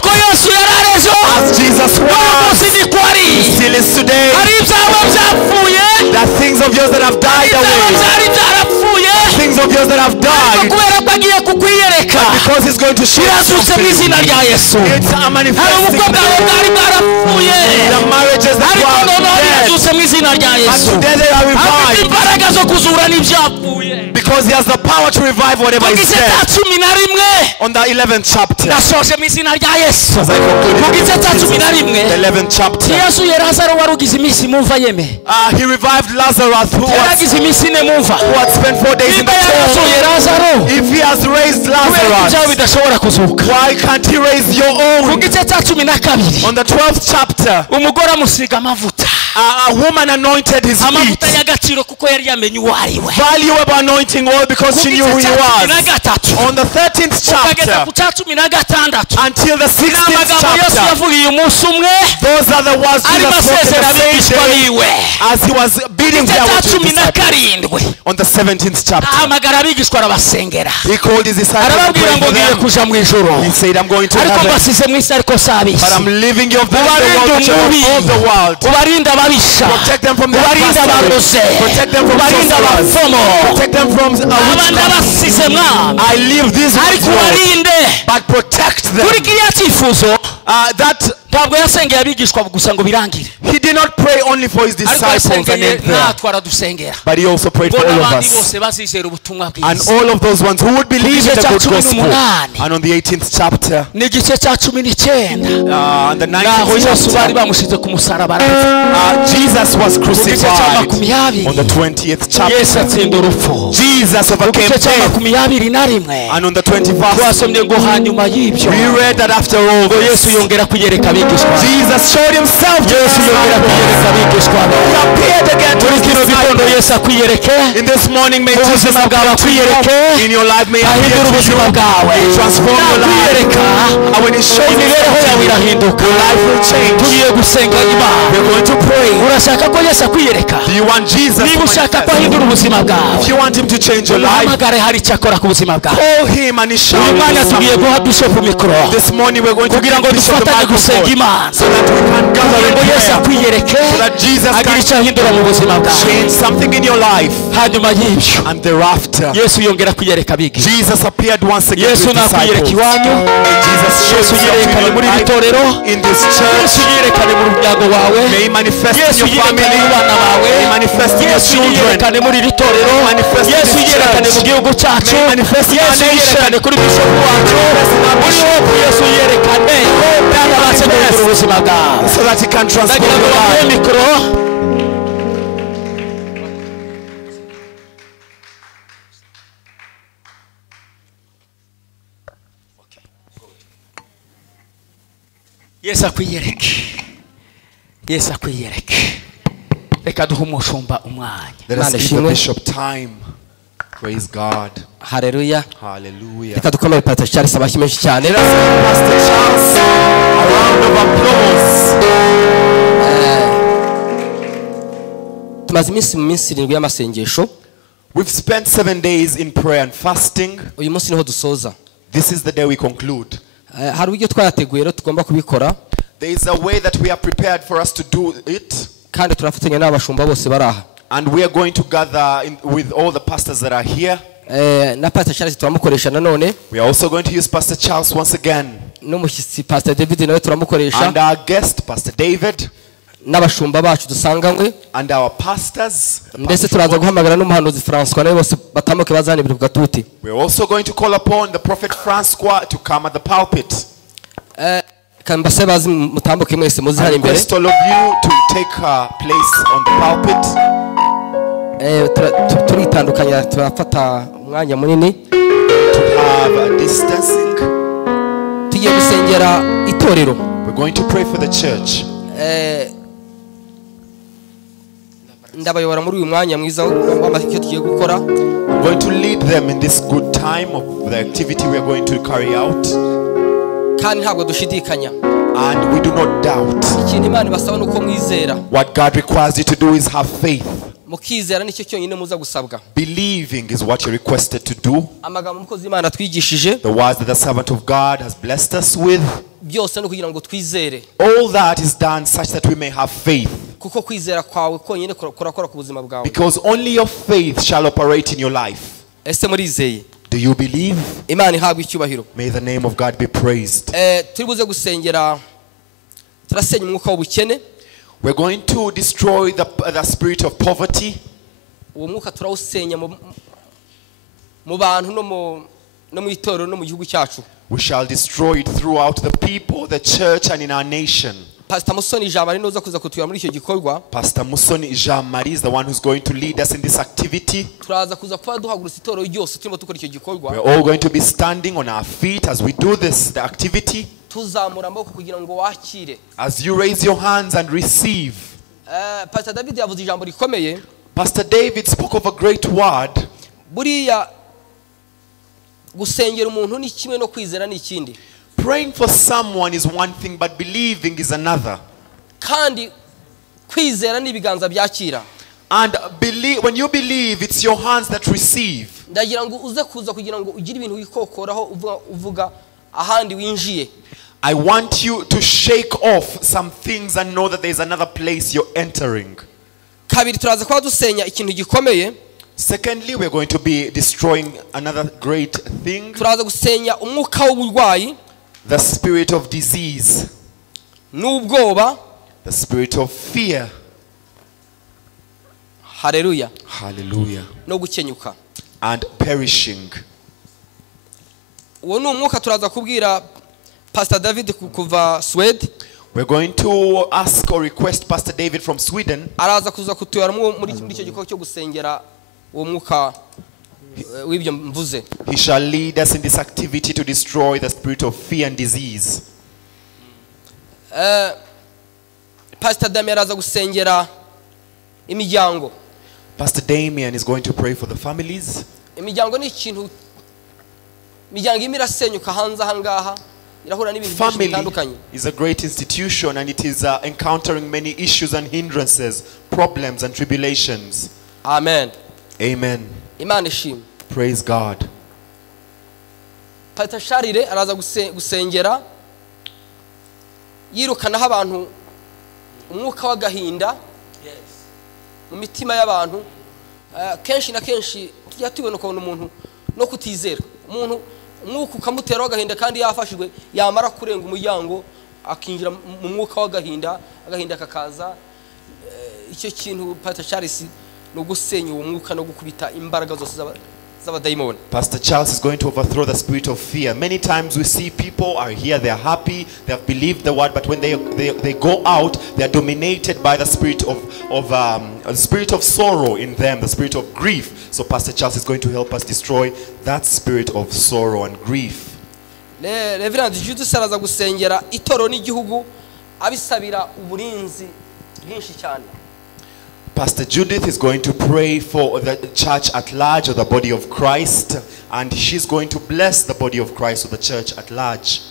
As Jesus was, he still is today. There are things of yours that have died away. Things of yours that have died. Because he's going to show us something. It's a manifesting the marriages that were dead. But today they are revived. Because he has the power to revive whatever is dead. On the 11th chapter, as I conclude the 11th chapter, he revived Lazarus who had spent 4 days in the tomb. If he has raised Lazarus, why can't he raise your own? On the 12th chapter, a woman anointed his feet. Valuable anointing oil because she knew who he was. On the 13th chapter until the 16th chapter, those are the words Jesus spoke on the same day as he was bidding farewell to his disciples. On the 17th chapter, he called his disciples and prayed for them. He said, I'm going to heaven, but I'm leaving you of the world. Protect them from the adversary. Protect them from sorcerers. Protect them from witchcraft. I leave this world, but protect them. He did not pray only for his disciples and end there, but he also prayed for all of us and all of those ones who would believe in the good gospel. And on the 18th chapter, and the 19th chapter, Jesus was crucified. On the 20th chapter, Jesus overcame death. And on the 21st, we read that after all this, Jesus showed himself to his disciples. He appeared again to his disciples. In this morning, may Jesus appear to you. In your life, may he appear to you. Transform your life. And when he shows himself to you, your life will change. We're going to pray. Do you want Jesus to manifest? If you want him to change your life, call him and he shall do something. This morning we're going to give Bishop the microphone so that we can gather in prayer, so that Jesus can change something in your life. And thereafter, Jesus appeared once again to his disciples. Jesus showed himself in this church. May he manifest in your family. May he manifest in your children. May he manifest in this church. May he manifest in our nation. May he manifest in our bishop. So that he can transform your life. Yesu akwiyereke. Yesu akwiyereke. Reka duhe umushumba umwanya. Let us give the bishop time. Praise God. Hallelujah. Hallelujah. Reka dukomere Pastor Charles abashyi menshi cyane. Pastor Charles, a round of applause. Tumaze iminsi mu minsi 7 y'amasengesho. We've spent 7 days in prayer and fasting. Uyu munsi niho dusoza. This is the day we conclude. Hari uburyo twateguye rero tugomba kubikora. There is a way that we are prepared for us to do it. Kandi turafatanya n'abashumba bose baraha. And we are going to gather with all the pastors that are here. Na Pastor Charles turamukoresha nanone. We are also going to use Pastor Charles once again. N'umushyitsi Pastor David nawe turamukoresha. And our guest Pastor David. N'abashumba bacu dusanganywe. And our pastors. Ndetse turaza guhamagara n'umuhanuzi François nawe bose batamuke bazanibira ku gatuti. We are also going to call upon the prophet François to come at the pulpit. Kambase bazi mutambuke mwese muzi hano imbere. I request all of you to take a place on the pulpit. Turitandukanya turafata umwanya munini. To have a distancing. Tugiye gusengera itorero. We're going to pray for the church. Ndabayobora muri uyu mwanya mwiza w'amakeke tugiye gukora. I'm going to lead them in this good time of the activity we are going to carry out. Kandi ntabwo dushidikanya. And we do not doubt. Ikintu Imana ibasaba nuko mwizera. What God requires you to do is have faith. Mukizera nicyo cyonyine muza gusabwa. Believing is what you're requested to do. Amagambo umukozi Imana twigishije. The words that the servant of God has blessed us with. Byose no kugira ngo twizere. All that is done such that we may have faith. Kuko kwizera kwawe konyine kurakora ku buzima bwawe. Because only your faith shall operate in your life. Ese murizeye? Do you believe? Imana ihabwe icyubahiro. May the name of God be praised. Turibuze gusengera turasenya umwuka w'ubukene. We're going to destroy the spirit of poverty. Uwo mwuka turawusenya mu bantu no mu itorero no mu gihugu cyacu. We shall destroy it throughout the people, the church, and in our nation. Pastor Musoni Jean-Marie noza kuza kutuyobora muri icyo gikorwa. Pastor Musoni Jean-Marie is the one who's going to lead us in this activity. Turaza kuza kuba duhagurutse itorero ryose turimo dukora icyo gikorwa. We're all going to be standing on our feet as we do the activity. Tuzamura amaboko kugira ngo wakire. As you raise your hands and receive. Pastor David yavuze ijambo rikomeye. Pastor David spoke of a great word. Buriya gusengera umuntu ni kimwe no kwizera ni ikindi. Praying for someone is one thing, but believing is another. Kandi kwizera ni ibiganza byakira. And when you believe, it's your hands that receive. Ndagira ngo uze kuza kugira ngo ugire ibintu wikokoraho uvuga ahandi winjiye. I want you to shake off some things and know that there is another place you're entering. Kabiri turaza kwa dusenya ikintu gikomeye. Secondly, we're going to be destroying another great thing. Turaza gusenya umwuka w'uburwayi. The spirit of disease. N'ubwoba. The spirit of fear. Hallelujah. Hallelujah. No gukenyuka. And perishing. Uwo ni umwuka turaza kubwira Pastor David kuva Sweden. We're going to ask or request Pastor David from Sweden. Araza kuza kutuyobora muri icyo gikorwa cyo gusengera uwo mwuka w'ibyo mvuze. He shall lead us in this activity to destroy the spirit of fear and disease. Pastor Damian araza gusengera imiryango. Pastor Damian is going to pray for the families. Imiryango ni ikintu imiryango imirasenyuka hanze ahangaha. Family is a great institution and it is encountering many issues and hindrances, problems and tribulations. Amen. Amen. Imana ishimwe. Praise God. Pastor Charles araza gusengera yirukanaho abantu umwuka w'agahinda mu mitima y'abantu. Kenshi na kenshi tujya tubona ko umuntu no kutizera umuntu umwuka ukamutera agahinda kandi yafashijwe yamara kurenga umuryango akinjira mu mwuka w'agahinda agahinda kakaza. Icyo kintu Pastor Charles no gusenya uwo mwuka no gukubita imbaraga zose z'abadayimoni. Pastor Charles is going to overthrow the spirit of fear. Many times we see people are here, they are happy, they have believed the word, but when they go out, they are dominated by the spirit of sorrow in them, the spirit of grief. So Pastor Charles is going to help us destroy that spirit of sorrow and grief. Reverend Judas araza gusengera itoro n'igihugu abisabira uburinzi bwinshi cyane. Pastor Judith is going to pray for the church at large, or the body of Christ, and she's going to bless the body of Christ or the church at large.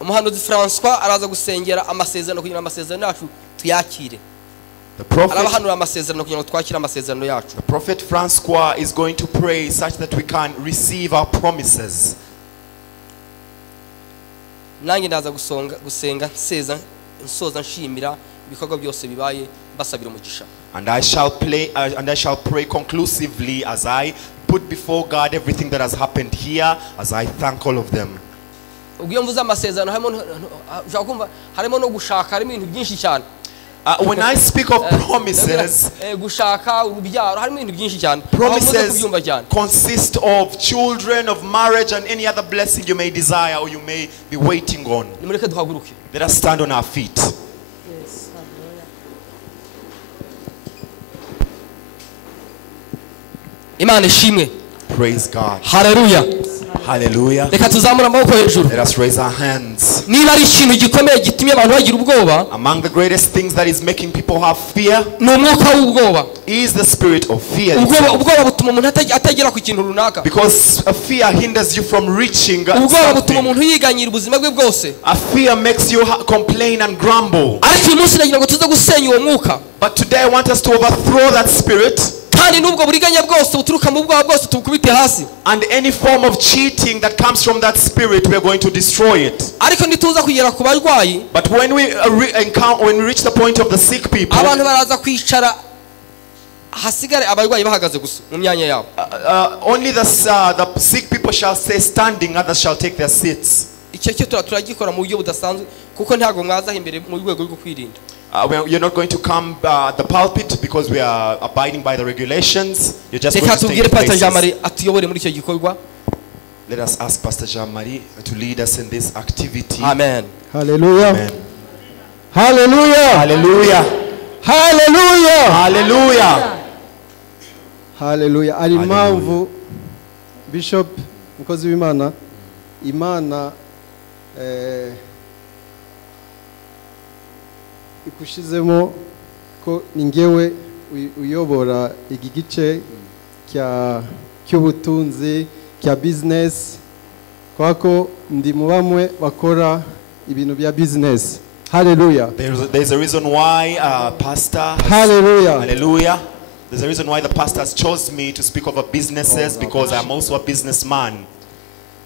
Umuhanuzi François araza gusengera amasezerano kugira amasezerano yacu tuyakire. The prophet François is going to pray such that we can receive our promises. Nange ndaza gusenga nseza nsoza nshimira ibikorwa byose bibaye basabira umugisha. And I shall pray conclusively as I put before God everything that has happened here, as I thank all of them. When I speak of promises, promises consist of children, of marriage, and any other blessing you may desire or you may be waiting on. Let us stand on our feet. Praise God. Hallelujah. Hallelujah. Let us raise our hands. Among the greatest things that is making people have fear is the spirit of fear. Because a fear hinders you from reaching something. A fear makes you complain and grumble. But today I want us to overthrow that spirit. And any form of cheating that comes from that spirit, we are going to destroy it. But when we reach the point of the sick people, only the sick people shall stay standing, others shall take their seats. You're not going to come at the pulpit because we are abiding by the regulations. You're just going to stay in places. Let us ask Pastor Jean-Marie to lead us in this activity. Amen. Hallelujah. Amen. Hallelujah. Hallelujah. Hallelujah. Hallelujah. Hallelujah. Ari impamvu Bishop mukozi w'Imana Imana ikushizemo ko ningewe uyobora igigice cy'ubutunzi kya business kwako ndi mubamwe bakora ibintu bya business. Hallelujah. There's a reason why pastor Hallelujah. Hallelujah. There's a reason why the pastor has chosen me to speak over businesses, because I'm also a businessman.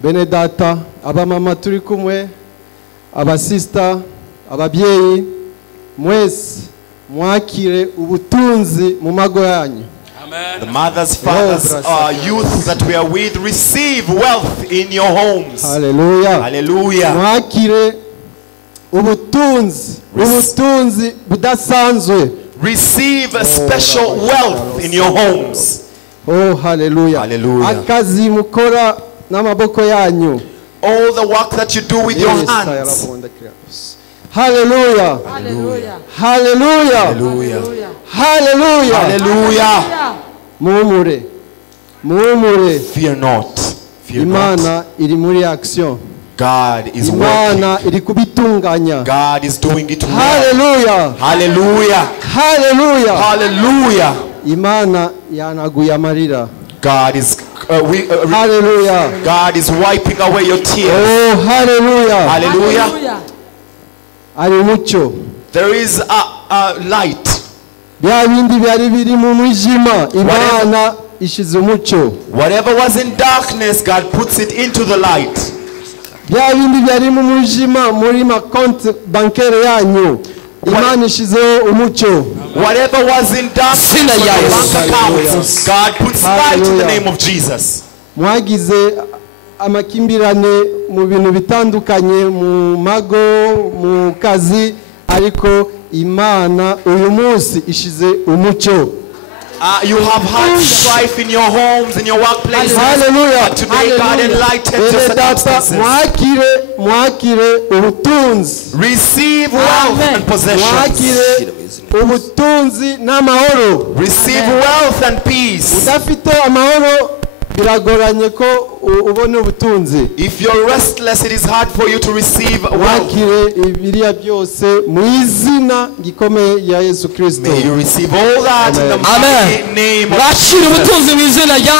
Bene data abamama turi kumwe abasista ababyeyi mwese mwakire ubutunzi mu mago yanyu. The mothers, fathers, youth that we are with, receive wealth in your homes. Hallelujah. Hallelujah. Mwakire ubutunzi budasanzwe. Receive a special wealth in your homes. Oh, hallelujah. Hallelujah. Akazi mukora n'amaboko yanyu. All the work that you do with your hands. Hallelujah. Hallelujah. Hallelujah. Hallelujah. Hallelujah. Hallelujah. Muumure. Fear not. Fear Imana iri muri action. God is Imana working. iri kubitunganya. God is doing it well. Hallelujah. Hallelujah. Hallelujah. Hallelujah. Imana yanaguye amarira. God is hallelujah. God is wiping away your tears. Oh, hallelujah. Hallelujah. Hallelujah. There is a light. Whatever was in darkness, God puts it into the light. Whatever was in darkness, God puts light in the name of Jesus. Amakimbirane mu bintu bitandukanye mu mago mu kazi ariko Imana uyu munsi ishize umucyo. You have had strife in your homes, in your workplaces. Hallelujah. But today God enlightens your circumstances. Mwakire ubutunzi. Receive wealth and possessions. Mwakire ubutunzi n'amahoro. Receive wealth and peace. Udafite amahoro biragoranye ko ubona ubutunzi. If you're restless, it is hard for you to receive wealth. Ibiriya byose mu izina gikomeye ya Yesu Kristo. May you receive all that in the mighty name of Jesus.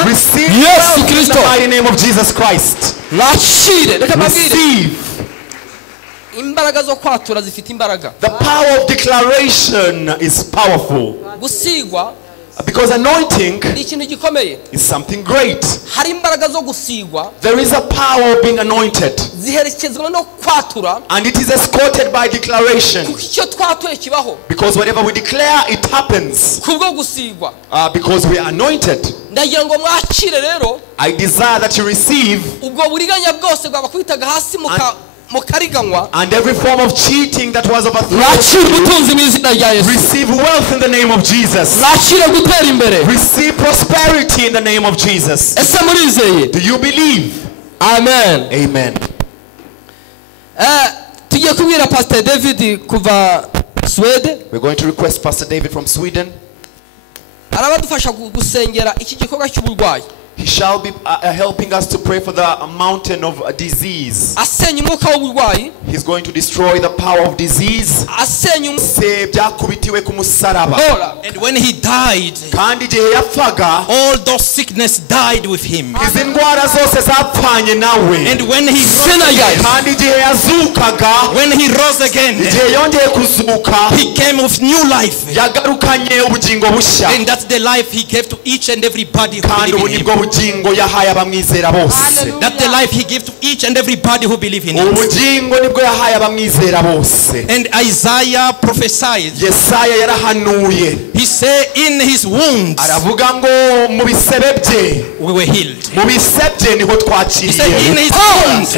Receive wealth in the mighty name of Jesus Christ. Receive. Imbaraga zo kwatura zifite imbaraga. The power of declaration is powerful. Gusigwa, because anointing is something great. There is a power of being anointed, and it is escorted by declaration. Because whatever we declare, it happens. Because we are anointed. I desire that you receive. And every form of cheating that was overthrown, receive wealth in the name of Jesus. Receive prosperity in the name of Jesus. Do you believe? Amen. Amen. We're going to request Pastor David from Sweden. He shall be helping us to pray for the mountain of disease. He's going to destroy the power of disease. And when he died, all those sickness died with him. And when he rose again, he came with new life. And that's the life he gave to each and everybody who believed in him. That's the life he gave to each and everybody who believe in him. And Isaiah prophesied. He said, in his wounds we were healed. He said, in his wounds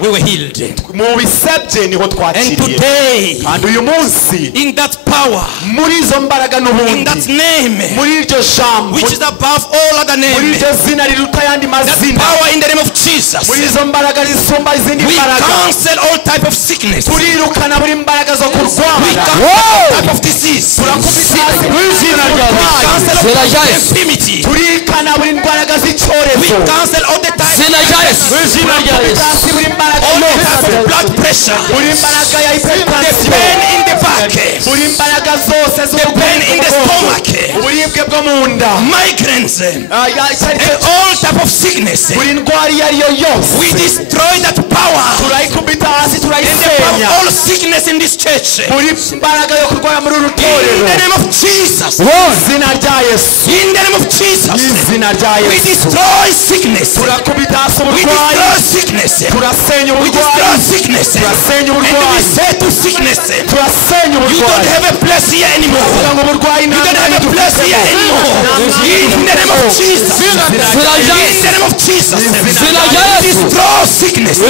we were healed. And today, in that power, in that name, which is above all other names, that power in the name of Jesus, we cancel all type of sickness, we cancel all type of disease, we cancel all type of infirmity, we cancel all the type of blood pressure, the pain in the back, the pain in the stomach, migraines, and all type of sickness. We destroy that power and all sickness in this church. In the name of Jesus. In the name of Jesus. We destroy sickness. We destroy sickness. We destroy sickness. And we say to sickness, you don't have a place here anymore. You don't have a place here anymore. In the name of Jesus. In the name of Jesus. We destroy sickness. We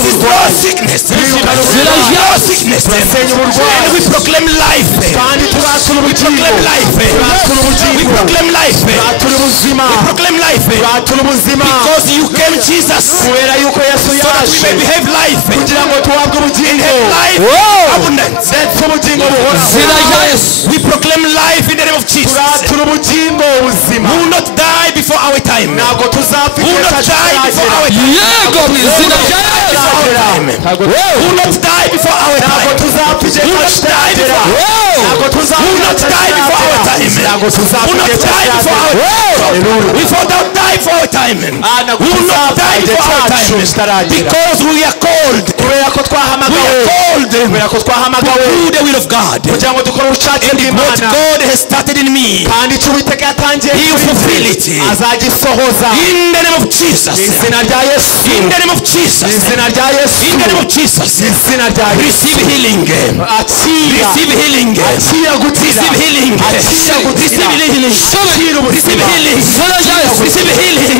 destroy sickness. And we proclaim life. We proclaim life. We proclaim life. We proclaim life. Because you came, Jesus, so that we may have life. And have life abundant. We proclaim life in the name of Jesus. We will not die before our time. We will not die before our time. We will not die before our time. We will not die before our time. We will not die before our time. We will not die for our time. We will not die before our time. Because we are called. We are called to do the will of God. And what God has started in me, He will fulfill it. In the name of Jesus. In the name of Jesus. In the name of Jesus. Receive healing. Receive healing. Receive healing. Receive healing. Receive healing. Receive healing.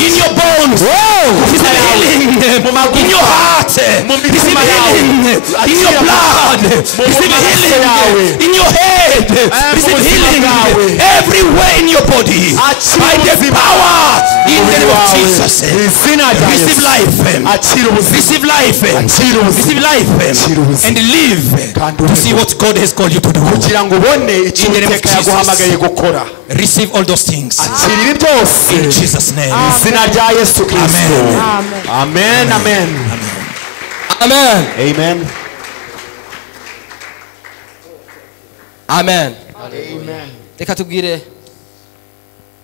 In your bones. Receive healing. in your heart, receive healing in your blood, receive healing in your head, receive healing everywhere in your body by the power in the name of Jesus. Receive life, receive life, receive life, and live to see what God has called you to do. In the name of Jesus, receive all those things in Jesus' name. Amen. Amen. Amen. Amen. Amen. Amen. Reka tubwire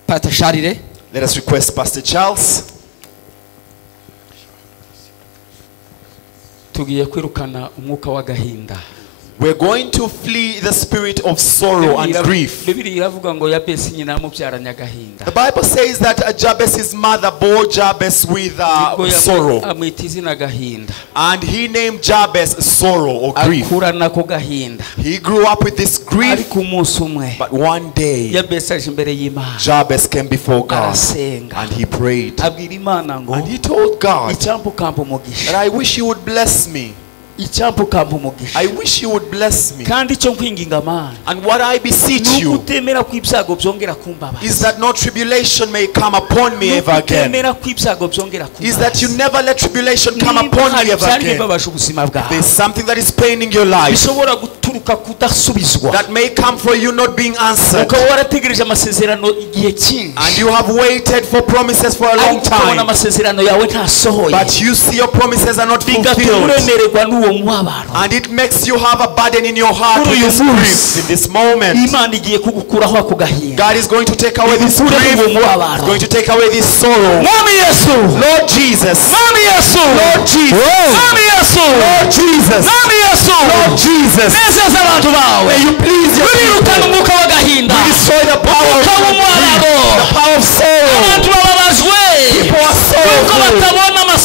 Pastor Charles. Let us request Pastor Charles. Tugiye kwirukana umwuka w'agahinda. We're going to flee the spirit of sorrow and grief. The Bible says that Jabez's mother bore Jabez with sorrow. And he named Jabez sorrow or grief. He grew up with this grief. But one day, Jabez came before God and he prayed. And he told God that I wish you would bless me. I wish you would bless me. And what I beseech you is that no tribulation may come upon me ever again. Is that you never let tribulation come upon me ever again. There's something that is paining your life that may come for you not being answered. And you have waited for promises for a long time, but you see your promises are not fulfilled. And it makes you have a burden in your heart with this grief. In this moment, God is going to take away this grief. He's going to take away this sorrow. Lord Jesus. Lord Jesus. Lord Jesus. Lord Jesus. May you please your people. We destroy the power of grief, the power of sorrow.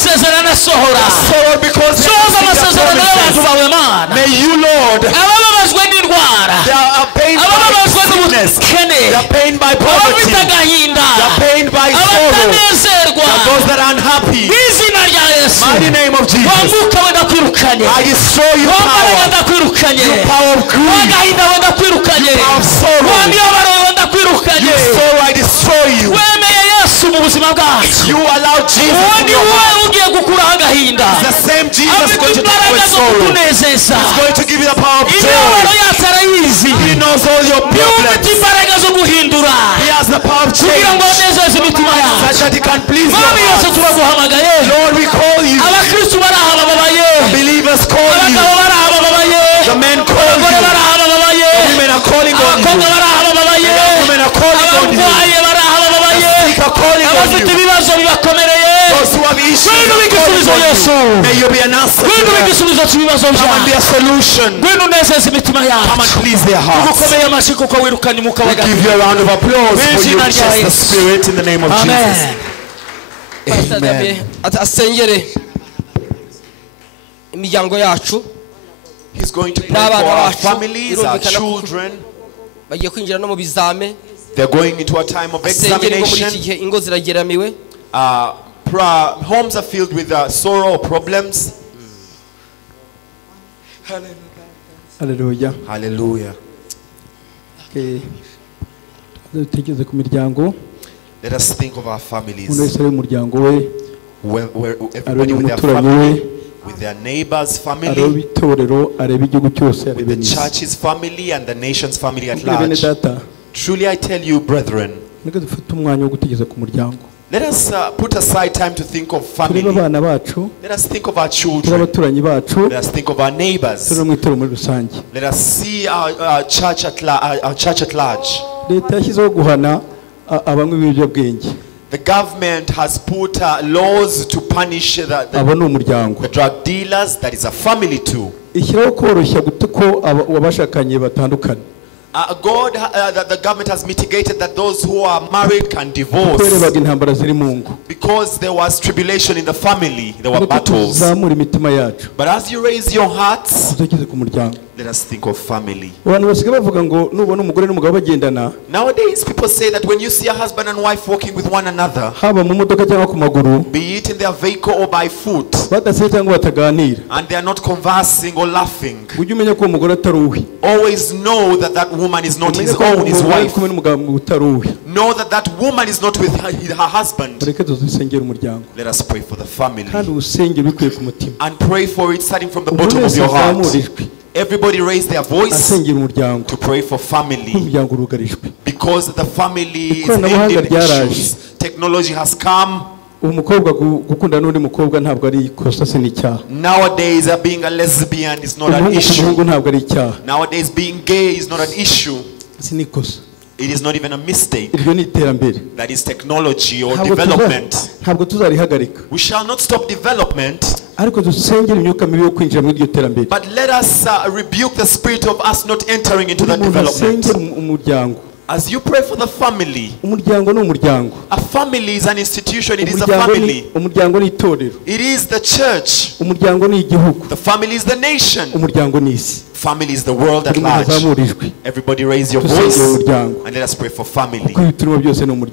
People are sorrowful because may you, Lord, they are pained by sickness, they are pained by poverty, they are pained by sorrow, those that are unhappy. Mighty name of Jesus, I destroy your power, your power of grief, your power of sorrow, your sorrow, I destroy you. You allow Jesus in your heart. It's the same Jesus going to take away sorrow. He's going to give you the power of joy. He knows all your problems. He has the power of change such that he can please your heart. Lord, we call you. The believers call you. The men call you. The women are calling on you. The women are calling on you. Those who have issues, may you be an answer to them. Come and be a solution. Come and please their hearts. We give you a round of applause for you chase the Spirit in the name of Jesus. Amen. He's going to pray for our families, our children. They're going into a time of examination. Homes are filled with sorrow or problems. Hallelujah. Hallelujah. Okay. Let us think of our families. Everybody with their family, with their neighbors' family, with the church's family and the nation's family at large. Truly I tell you, brethren, let us put aside time to think of family. Let us think of our children. Let us think of our neighbors. Let us see our church at large. The government has put laws to punish the drug dealers. That is a family too. The government has mitigated that those who are married can divorce because there was tribulation in the family, there were battles. But as you raise your hearts, let Let us think of family. Nowadays, people say that when you see a husband and wife walking with one another, be it in their vehicle or by foot, and they are not conversing or laughing, always know that that woman is not his own, his wife. Know that that woman is not with her husband. Let us pray for the family and pray for it starting from the bottom of your heart. Everybody raise their voice to pray for family, because the family is ending issues. Technology has come. Nowadays, being a lesbian is not an issue. Nowadays, being gay is not an issue. It is not even a mistake. That is technology or development. We shall not stop development. But let us rebuke the spirit of us not entering into that development. As you pray for the family, a family is an institution, it is a family. It is the church. The family is the nation. Family is the world at large. Everybody raise your voice and let us pray for family.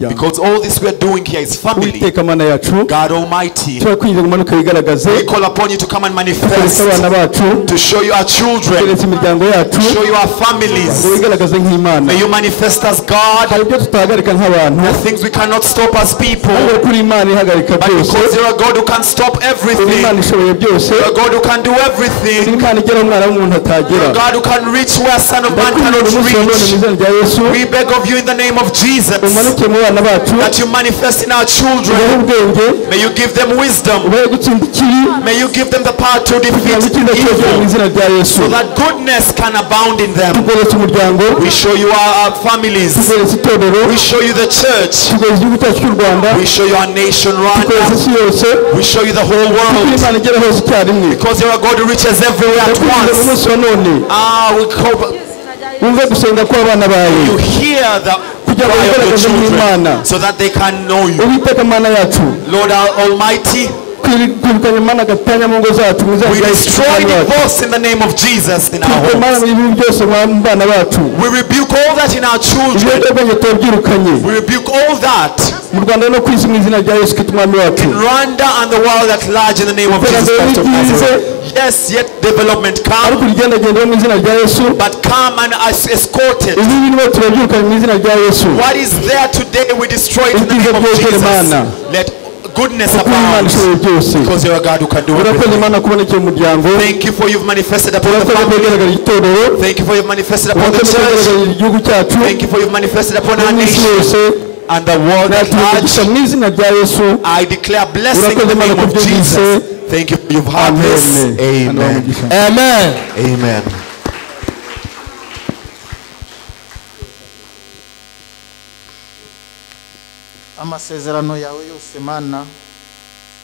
Because all this we are doing here is family. God Almighty, we call upon you to come and manifest, to show you our children, to show you our families. May you manifest as God the things we cannot stop as people. But because you're a God who can stop everything, you're a God who can do everything, God who can reach where a son of man cannot reach. We beg of you in the name of Jesus that you manifest in our children. May you give them wisdom. May you give them the power to defeat evil, so that goodness can abound in them. We show you our families. We show you the church. We show you our nation, Rwanda. We show you the whole world, because you're a God who reaches everywhere at once. You hear the cry of your children so that they can know you. Lord Almighty, we destroy divorce in the name of Jesus in our homes. We rebuke all that in our children. We rebuke all that in Rwanda and the world at large in the name of Jesus Christ of Nazareth. Yes, yet development come, but come and escort it. What is there today we destroy it in the name of Jesus. Let goodness abound, because you're a God who can do everything. Thank you for you've manifested upon the family. Thank you for you've manifested upon the church. Thank you for you've manifested upon our nation and the world at large. I declare blessing in the name of Jesus. Thank you for you've had this. Amen. Amen. Amen.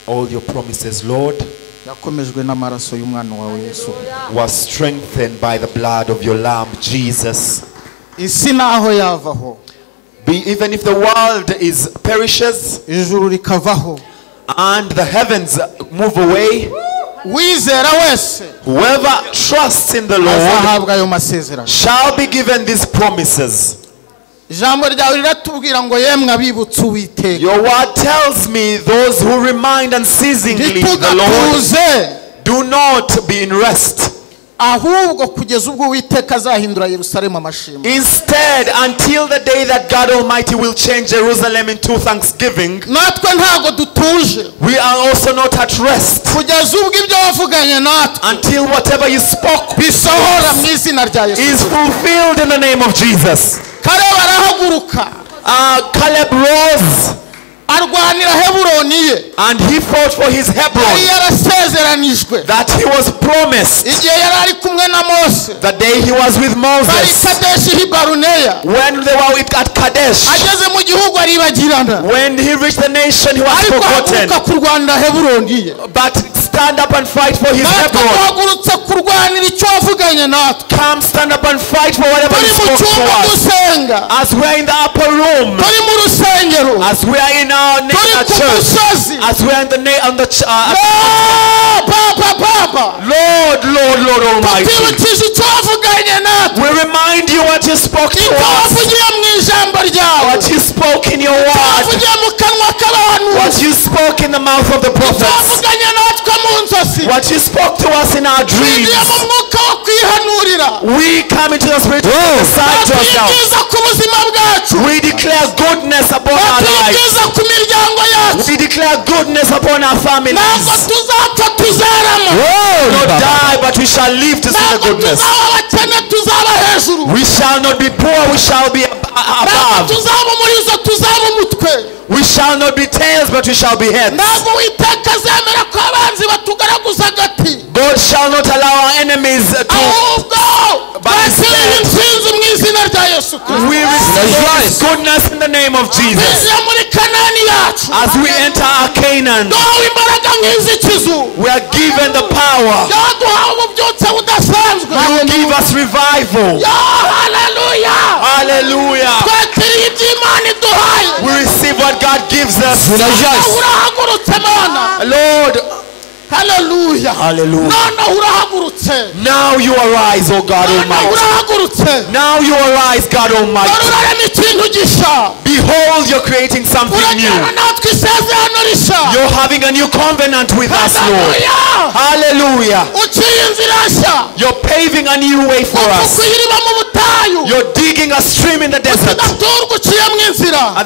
All your promises, Lord, was strengthened by the blood of your Lamb, Jesus. Even if the world perishes and the heavens move away, whoever trusts in the Lord shall be given these promises. Your word tells me those who remind unceasingly the Lord do not be in rest. Instead, until the day that God Almighty will change Jerusalem into thanksgiving, we are also not at rest until whatever you spoke is fulfilled in the name of Jesus. Caleb rose and he fought for his Hebron that he was promised the day he was with Moses when they were at Kadesh. When he reached the nation he was forgotten, but stand up and fight for his Hebron. Come stand up and fight for whatever he spoke to us. As we are in the upper room, as we are in our church, as we are in the Lord Almighty, we remind you what you spoke to us, what you spoke in your word, what you spoke in the mouth of the prophets, what you spoke to us in our dreams. We come into the spirit to prophesy to ourselves. We declare goodness upon our lives. We declare goodness upon our families. Not die, but we shall live to see the goodness. We shall not be poor, we shall be above. We shall not be tails, but we shall be heads. God shall not allow our enemies to we receive goodness in the name of Jesus. As we enter our Canaan, we are given the power. You will give us revival. Hallelujah. We receive what God gives us. Lord. Hallelujah. Hallelujah. Now you arise, O God Almighty. Now you arise, God Almighty. Behold, you're creating something new. You're having a new covenant with us, Lord. Hallelujah. You're paving a new way for us. You're digging a stream in the desert. And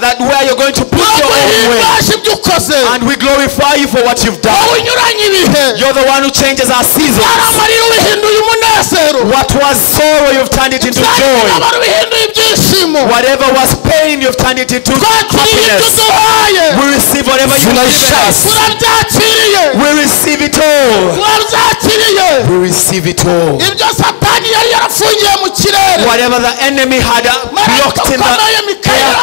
that where you're going to put your own way. And we glorify you for what you've done. You're the one who changes our seasons. What was sorrow, you've turned it into joy. Whatever was pain, you've turned it into happiness. We receive whatever you've given us. We receive it all. We receive it all. Whatever the enemy had blocked in the air,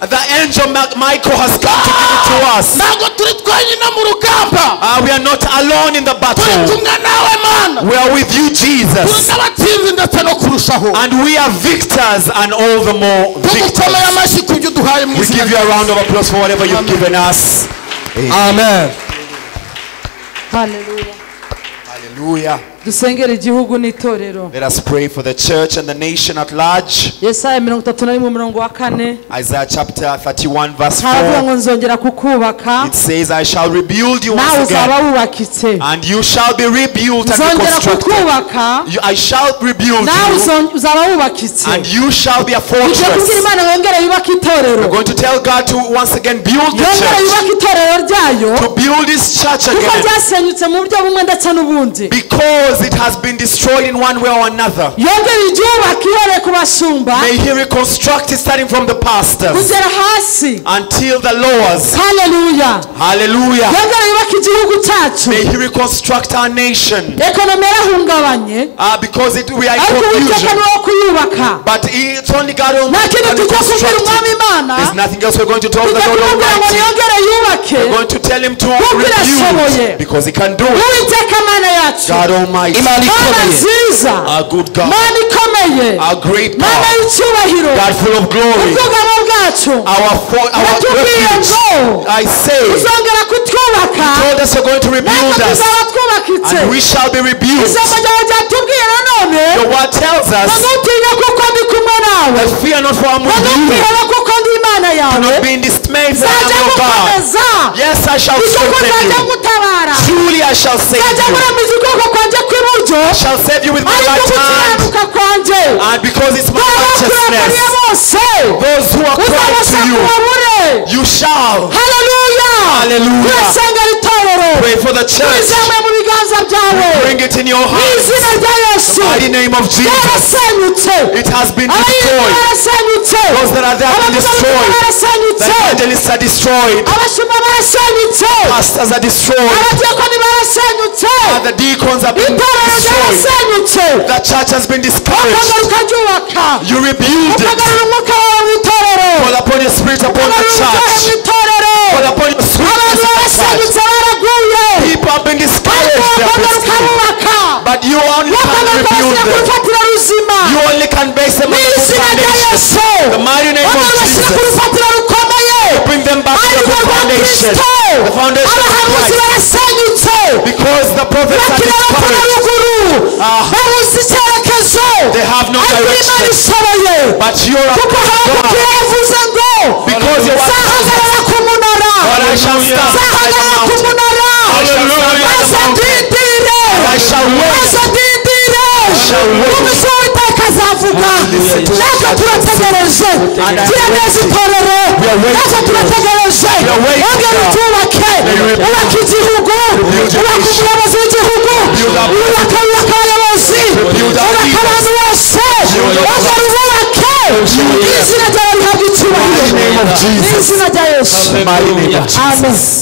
the angel Michael has come to give it to us. We are not alone in the battle. We are with you, Jesus. And we are victors, and all the more victors. We give you a round of applause for whatever you've given us. Amen. Hallelujah. Hallelujah. Let us pray for the church and the nation at large. Isaiah chapter 31 verse 4. It says, I shall rebuild you once again, and you shall be rebuilt and reconstructed. I shall rebuild you, and you shall be a fortress. We're going to tell God to once again build the church, to build his church again, because it has been destroyed in one way or another. May he reconstruct it starting from the pastors until the lowers. Hallelujah. Hallelujah. May he reconstruct our nation. Because we are in confusion. But it's only God Almighty who can reconstruct it. There's nothing else we're going to tell the Lord Almighty. We're going to tell him to rebuild, because he can do it. God Almighty. Our good God, our great God, God full of glory, our refuge. I say, He told us you're going to rebuild us, and we shall be rebuilt. Your word tells us that fear not, for I'm with you. Do not be in dismay, for I am your God. Yes, I shall strengthen you. Truly I shall save you. I shall save you with my right hand, and because it's my righteousness, those who are close to you, you shall. Hallelujah. Hallelujah. Pray for the church. Bring it in your hands. In the mighty name of Jesus. It has been destroyed. Those that are there have been destroyed. The evangelists are destroyed. Pastors are destroyed. The deacons have been destroyed. The church has been discouraged. You rebuild it. Call upon your spirit upon the church. Call upon your sweetness upon the church. People have been discouraged. But you only can rebuild them. You only can base them on the good foundation. The mighty name of Jesus. Bring them back to the good foundation. The foundation of Christ. the prophets are discouraged. They have no direction. But you're a God. Because you are God, I shall stand by the mountain. I shall wait.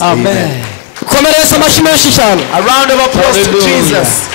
Amen. A round of applause to Jesus.